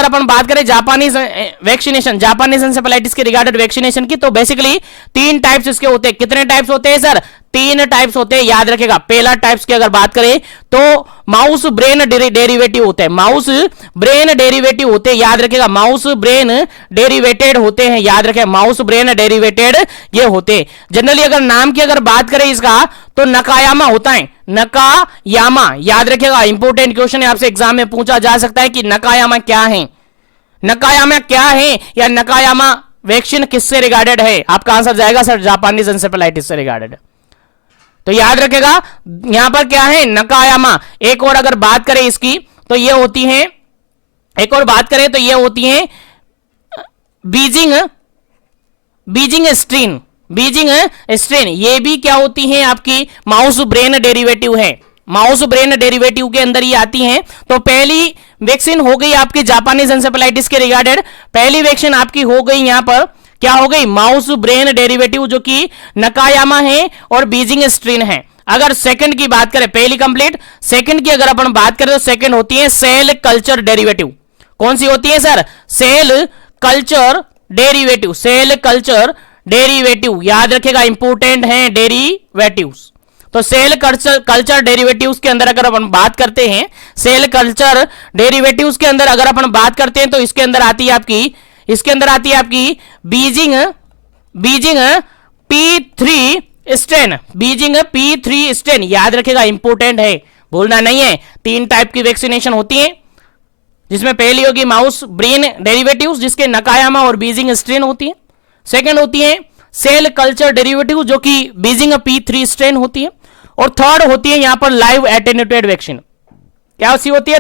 अपन बात करें जापानीज वैक्सीनेशन, जापानीज एंसेफेलाइटिस के रिगार्डेड वैक्सीनेशन की, तो बेसिकली 3 टाइप्स इसके होते हैं। कितने टाइप्स होते हैं सर? 3 टाइप्स होते हैं, याद रखेगा। पहला टाइप्स की अगर बात करें तो माउस ब्रेन डेरिवेटिव होते हैं, माउस ब्रेन डेरिवेटिव होते हैं, याद रखेगा, माउस ब्रेन डेरिवेटेड होते हैं, याद रखें, माउस ब्रेन डेरिवेटेड ये होते हैं। जनरली अगर नाम की अगर बात करें इसका, तो नकायामा होता है, नकायामा, याद रखेगा, इंपॉर्टेंट क्वेश्चन है, आपसे एग्जाम में पूछा जा सकता है कि नकायामा क्या है, नकायामा क्या है, या नकायामा वैक्सीन किससे रिगार्डेड है? आपका आंसर जाएगा सर जापानीज एंसेफेलाइटिस से रिगार्डेड। तो याद रखेगा यहां पर क्या है? नकायामा। एक और अगर बात करें इसकी, तो ये होती है, एक और बात करें तो ये होती है बीजिंग स्ट्रेन, बीजिंग स्ट्रेन, ये भी क्या होती है? आपकी माउस ब्रेन डेरिवेटिव है, माउस ब्रेन डेरिवेटिव के अंदर ये आती हैं। तो पहली वैक्सीन हो गई आपकी जापानीज एंसेफेलाइटिस के रिगार्डेड, पहली वैक्सीन आपकी हो गई यहां पर, क्या हो गई? माउस ब्रेन डेरिवेटिव, जो कि नकायामा है और बीजिंग स्ट्रेन है। अगर सेकंड की बात करें, पहली कंप्लीट, सेकंड की अगर अपन बात करें तो सेकंड होती है सेल कल्चर डेरिवेटिव। कौन सी होती है sir? Cell culture derivative, cell culture derivative, याद रखेगा, इंपोर्टेंट है डेरिवेटिव्स। तो सेल कल्चर डेरिवेटिव्स के अंदर अगर अपन बात करते हैं, सेल कल्चर डेरिवेटिव्स के अंदर अगर अपन बात करते हैं, तो इसके अंदर आती है आपकी, इसके अंदर आती है आपकी Beijing P3 strain, Beijing P3 strain, याद रखेगा, इंपोर्टेंट है, भूलना नहीं है। 3 टाइप की वैक्सीनेशन होती है, जिसमें पहली होगी माउस ब्रेन डेरिवेटिव्स, जिसके नकायामा और बीजिंग स्ट्रेन होती है। सेकंड होती है सेल कल्चर डेरिवेटिव, जो कि बीजिंग P3 स्ट्रेन होती है। और थर्ड होती है यहां पर लाइव एटेन्यूटेड वैक्सीन। क्या सी होती है?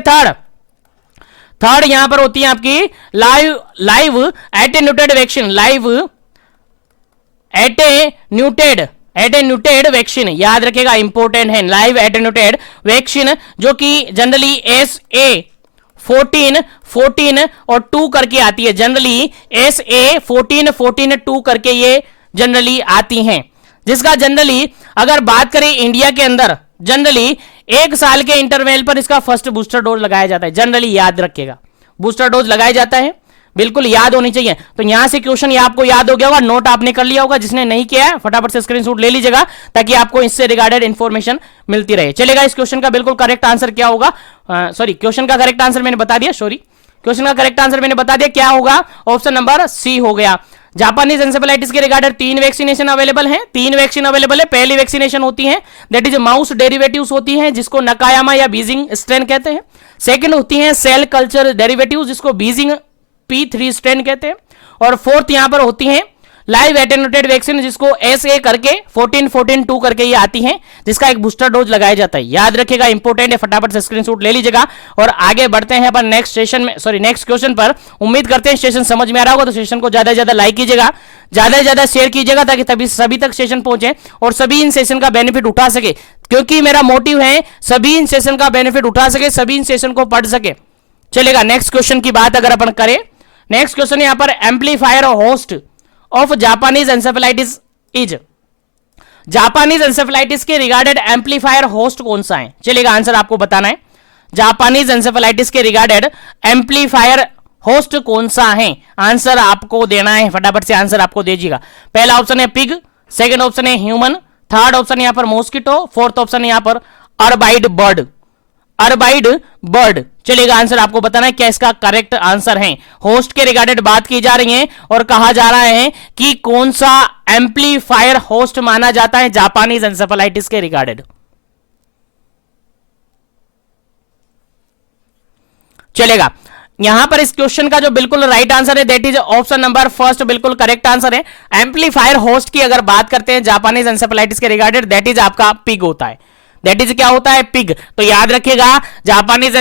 थर्ड यहां पर होती है आपकी live attenuated vaccine, live attenuated attenuated vaccine, याद रखेगा इंपॉर्टेंट है, लाइव एटेन्यूटेड वैक्सीन जो कि जनरली SA14 और 2 करके आती है, जनरली SA14 2 करके ये जनरली आती हैं, जिसका जनरली अगर बात करें इंडिया के अंदर जनरली 1 साल के इंटरवल पर इसका फर्स्ट बूस्टर डोज लगाया जाता है, जनरली याद रखिएगा बूस्टर डोज लगाया जाता है, बिल्कुल याद होनी चाहिए। तो यहां से क्वेश्चन ये आपको याद हो गया होगा, नोट आपने कर लिया होगा, जिसने नहीं किया है फटाफट से स्क्रीनशॉट ले लीजिएगा ताकि आपको इससे रिगार्डेड इंफॉर्मेशन मिलती रहे। चलेगा, इस क्वेश्चन का बिल्कुल करेक्ट आंसर क्या होगा, सॉरी क्वेश्चन का करेक्ट आंसर मैंने बता दिया, सॉरी क्वेश्चन का करेक्ट आंसर मैंने बता दिया, क्या होगा, ऑप्शन नंबर सी हो गया। जापानीज एंसेफेलाइटिस के रिगार्डेड 3 वैक्सीनेशन अवेलेबल हैं, 3 वैक्सीन अवेलेबल है। पहली वैक्सीनेशन होती है दैट इज माउस डेरिवेटिव्स होती है जिसको नकायामा या बीजिंग स्ट्रेन कहते हैं। सेकंड होती है सेल कल्चर डेरिवेटिव्स जिसको बीजिंग P3 स्ट्रेन कहते हैं। और फोर्थ यहां पर होती है लाइव एटेन्यूटेड वैक्सीन जिसको SA करके 14-14-2 करके ये आती है, जिसका एक बूस्टर डोज लगाया जाता है, याद रखिएगा इंपॉर्टेंट है, फटाफट से स्क्रीनशॉट ले लीजिएगा। और आगे बढ़ते हैं अपन नेक्स्ट सेशन में, सॉरी नेक्स्ट क्वेश्चन पर। उम्मीद करते हैं सेशन समझ में आ रहा होगा, तो सेशन को ज्यादा से ज्यादा लाइक कीजिएगा, ज्यादा से ज्यादा शेयर कीजिएगा ताकि तभी सभी तक सेशन पहुंचे और सभी इन सेशन का बेनिफिट उठा सके, क्योंकि मेरा मोटिव है सभी इन सेशन का बेनिफिट उठा सके, सभी इन सेशन को पढ़ सके। चलेगा, नेक्स्ट क्वेश्चन की बात अगर अपन करें, नेक्स्ट क्वेश्चन यहां पर amplifier host of Japanese encephalitis is, Japanese encephalitis के रिगार्डेड एम्पलीफायर होस्ट कौन सा है? चलेगा, आंसर आपको बताना है, जापानीज एंसेफेलाइटिस के रिगार्डेड एम्पलीफायर होस्ट कौन सा है, आंसर आपको देना है, फटाफट से आंसर आपको दीजिएगा। पहला ऑप्शन है पिग, सेकंड ऑप्शन है ह्यूमन, थर्ड ऑप्शन यहां पर मॉस्किटो, फोर्थ ऑप्शन यहां पर अर्बाइड बर्ड, अर्बाइड बर्ड। चलेगा, आंसर आपको बताना है क्या इसका करेक्ट आंसर है। होस्ट के रिगार्डेड बात की जा रही है और कहा जा रहा है कि कौन सा एम्पलीफायर होस्ट माना जाता है जापानीज एंसेफेलाइटिस के रिगार्डेड। चलेगा, यहां पर इस क्वेश्चन का जो बिल्कुल राइट आंसर है that is option number first, बिल्कुल करेक्ट आंसर है। एम्पलीफायर होस्ट की अगर बात करते हैं जापानीज एंसेफेलाइटिस के रिगार्डेड दैट इज आपका पिग होता है, दैट इज क्या होता है, पिग। तो याद रखिएगा जापानीज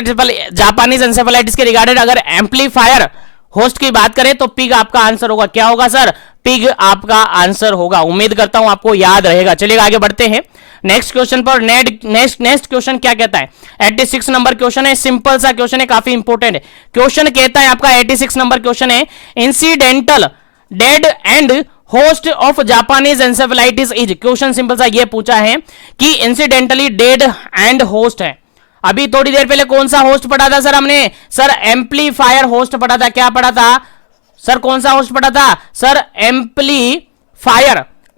एंसेफेलाइटिस के रिगार्डेड अगर एम्पलीफायर होस्ट की बात करें तो पिग आपका आंसर होगा, क्या होगा सर, पिग आपका आंसर होगा। उम्मीद करता हूं आपको याद रहेगा। चलिएगा, आगे बढ़ते हैं नेक्स्ट क्वेश्चन पर। नेक्स्ट क्वेश्चन क्या कहता है, 86 नंबर क्वेश्चन है, सिंपल सा क्वेश्चन है, काफी इंपॉर्टेंट है। क्वेश्चन कहता है आपका 86 नंबर क्वेश्चन है, incidental dead and host of Japanese encephalitis is, question simple सा ये पूछा है कि इंसिडेंटली डेड एंड होस्ट है। अभी थोड़ी देर पहले कौन सा होस्ट पढ़ा था सर हमने, सर एम्पलीफायर होस्ट पढ़ा था, क्या पढ़ा था सर, कौन सा होस्ट पढ़ा था सर,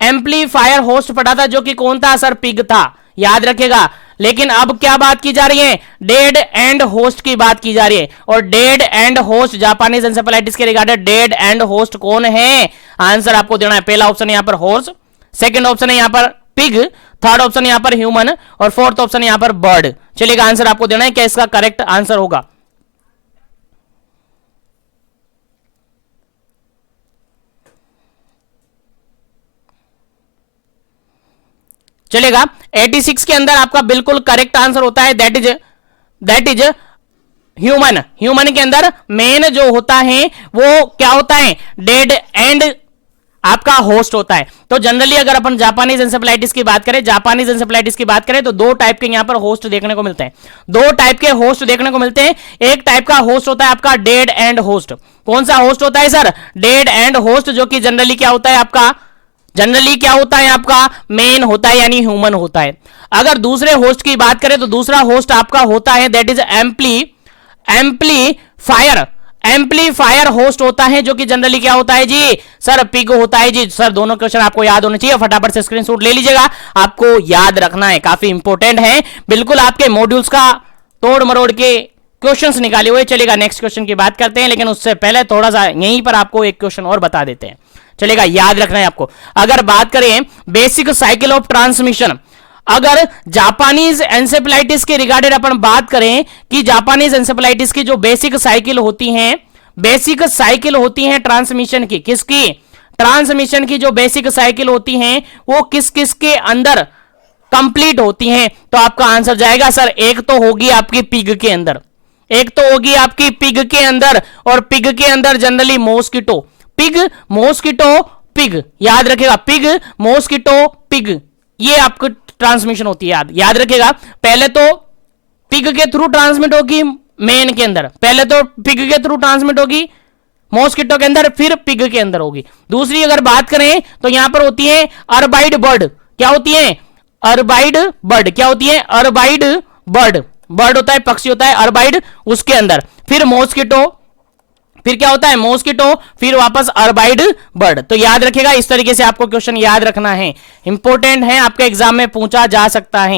एम्पलीफायर होस्ट पढ़ा था जो कि कौन था सर, पिग था, याद रखेगा। लेकिन अब क्या बात की जा रही है, डेड एंड होस्ट की बात की जा रही है, और dead and host Japanese encephalitis के रिगार्डेड डेड एंड होस्ट कौन है, आंसर आपको देना है। पहला ऑप्शन यहां पर हॉर्स, सेकंड ऑप्शन है यहां पर पिग, थर्ड ऑप्शन यहां पर ह्यूमन और फोर्थ ऑप्शन यहां पर बर्ड। चलेगा, आंसर आपको देना है क्या इसका करेक्ट आंसर होगा। चलेगा, 86 के अंदर आपका बिल्कुल करेक्ट आंसर होता है दैट इज ह्यूमन। ह्यूमन के अंदर मेन जो होता है वो क्या होता है, डेड एंड आपका होस्ट होता है। तो जनरली अगर अपन जापानीज एंसेफेलाइटिस की बात करें, जापानीज एंसेफेलाइटिस की बात करें तो दो टाइप के यहां पर होस्ट देखने को मिलते हैं, दो टाइप के होस्ट देखने को मिलते हैं। एक टाइप का होस्ट होता है आपका डेड एंड होस्ट। कौन सा होस्ट होता है सर, डेड एंड होस्ट, जो कि जनरली क्या होता है आपका, जनरली क्या होता है आपका, मेन होता है यानी ह्यूमन होता है। अगर दूसरे होस्ट की बात करें तो दूसरा होस्ट आपका होता है दैट इज एम्पलीफायर होस्ट होता है, जो कि जनरली क्या होता है जी सर, पिग होता है जी। सर दोनों क्वेश्चन आपको याद होने चाहिए, फटाफट से स्क्रीनशॉट ले लीजिएगा, आपको याद रखना है, काफी इंपॉर्टेंट है, बिल्कुल आपके मॉड्यूल्स का तोड़ मरोड़ के क्वेश्चंस निकाले हुए। चलेगा, नेक्स्ट क्वेश्चन की बात करते हैं, लेकिन उससे पहले थोड़ा सा यहीं पर आपको एक क्वेश्चन और बता देते हैं। चलेगा, याद रखना है आपको। अगर बात करें बेसिक साइकिल ऑफ ट्रांसमिशन, अगर जापानीज एंसेफेलाइटिस के रिगार्डेड अपन बात करें कि जापानीज एंसेफेलाइटिस की जो बेसिक साइकिल होती हैं, बेसिक साइकिल होती हैं ट्रांसमिशन की, किसकी, ट्रांसमिशन की जो बेसिक साइकिल होती हैं वो किस किस के अंदर कंप्लीट होती हैं, तो आपका आंसर जाएगा सर, एक तो होगी आपकी पिग के अंदर, एक तो होगी आपकी पिग के अंदर, और पिग के अंदर generally mosquito, pig mosquito pig, याद रखेगा, पिग मॉस्किटो पिग, ये आपको ट्रांसमिशन होती है। याद रखिएगा, पहले तो पिग के थ्रू ट्रांसमिट होगी मेन के अंदर, पहले तो पिग के थ्रू ट्रांसमिट होगी मॉस्किटो के अंदर, फिर पिग के अंदर होगी। दूसरी अगर बात करें तो यहां पर होती है अर्बाइड बर्ड। क्या होती है? अर्बाइड बर्ड। क्या होती है? अर्बाइड बर्ड। बर्ड होता है, पक्षी होता है, अर्बाइड उसके अंदर, फिर मॉस्किटो, फिर क्या होता है? मॉस्किटो, फिर वापस अर्बाइड बर्ड। तो याद रखिएगा, इस तरीके से आपको क्वेश्चन याद रखना है, इंपॉर्टेंट है, आपके एग्जाम में पूछा जा सकता है।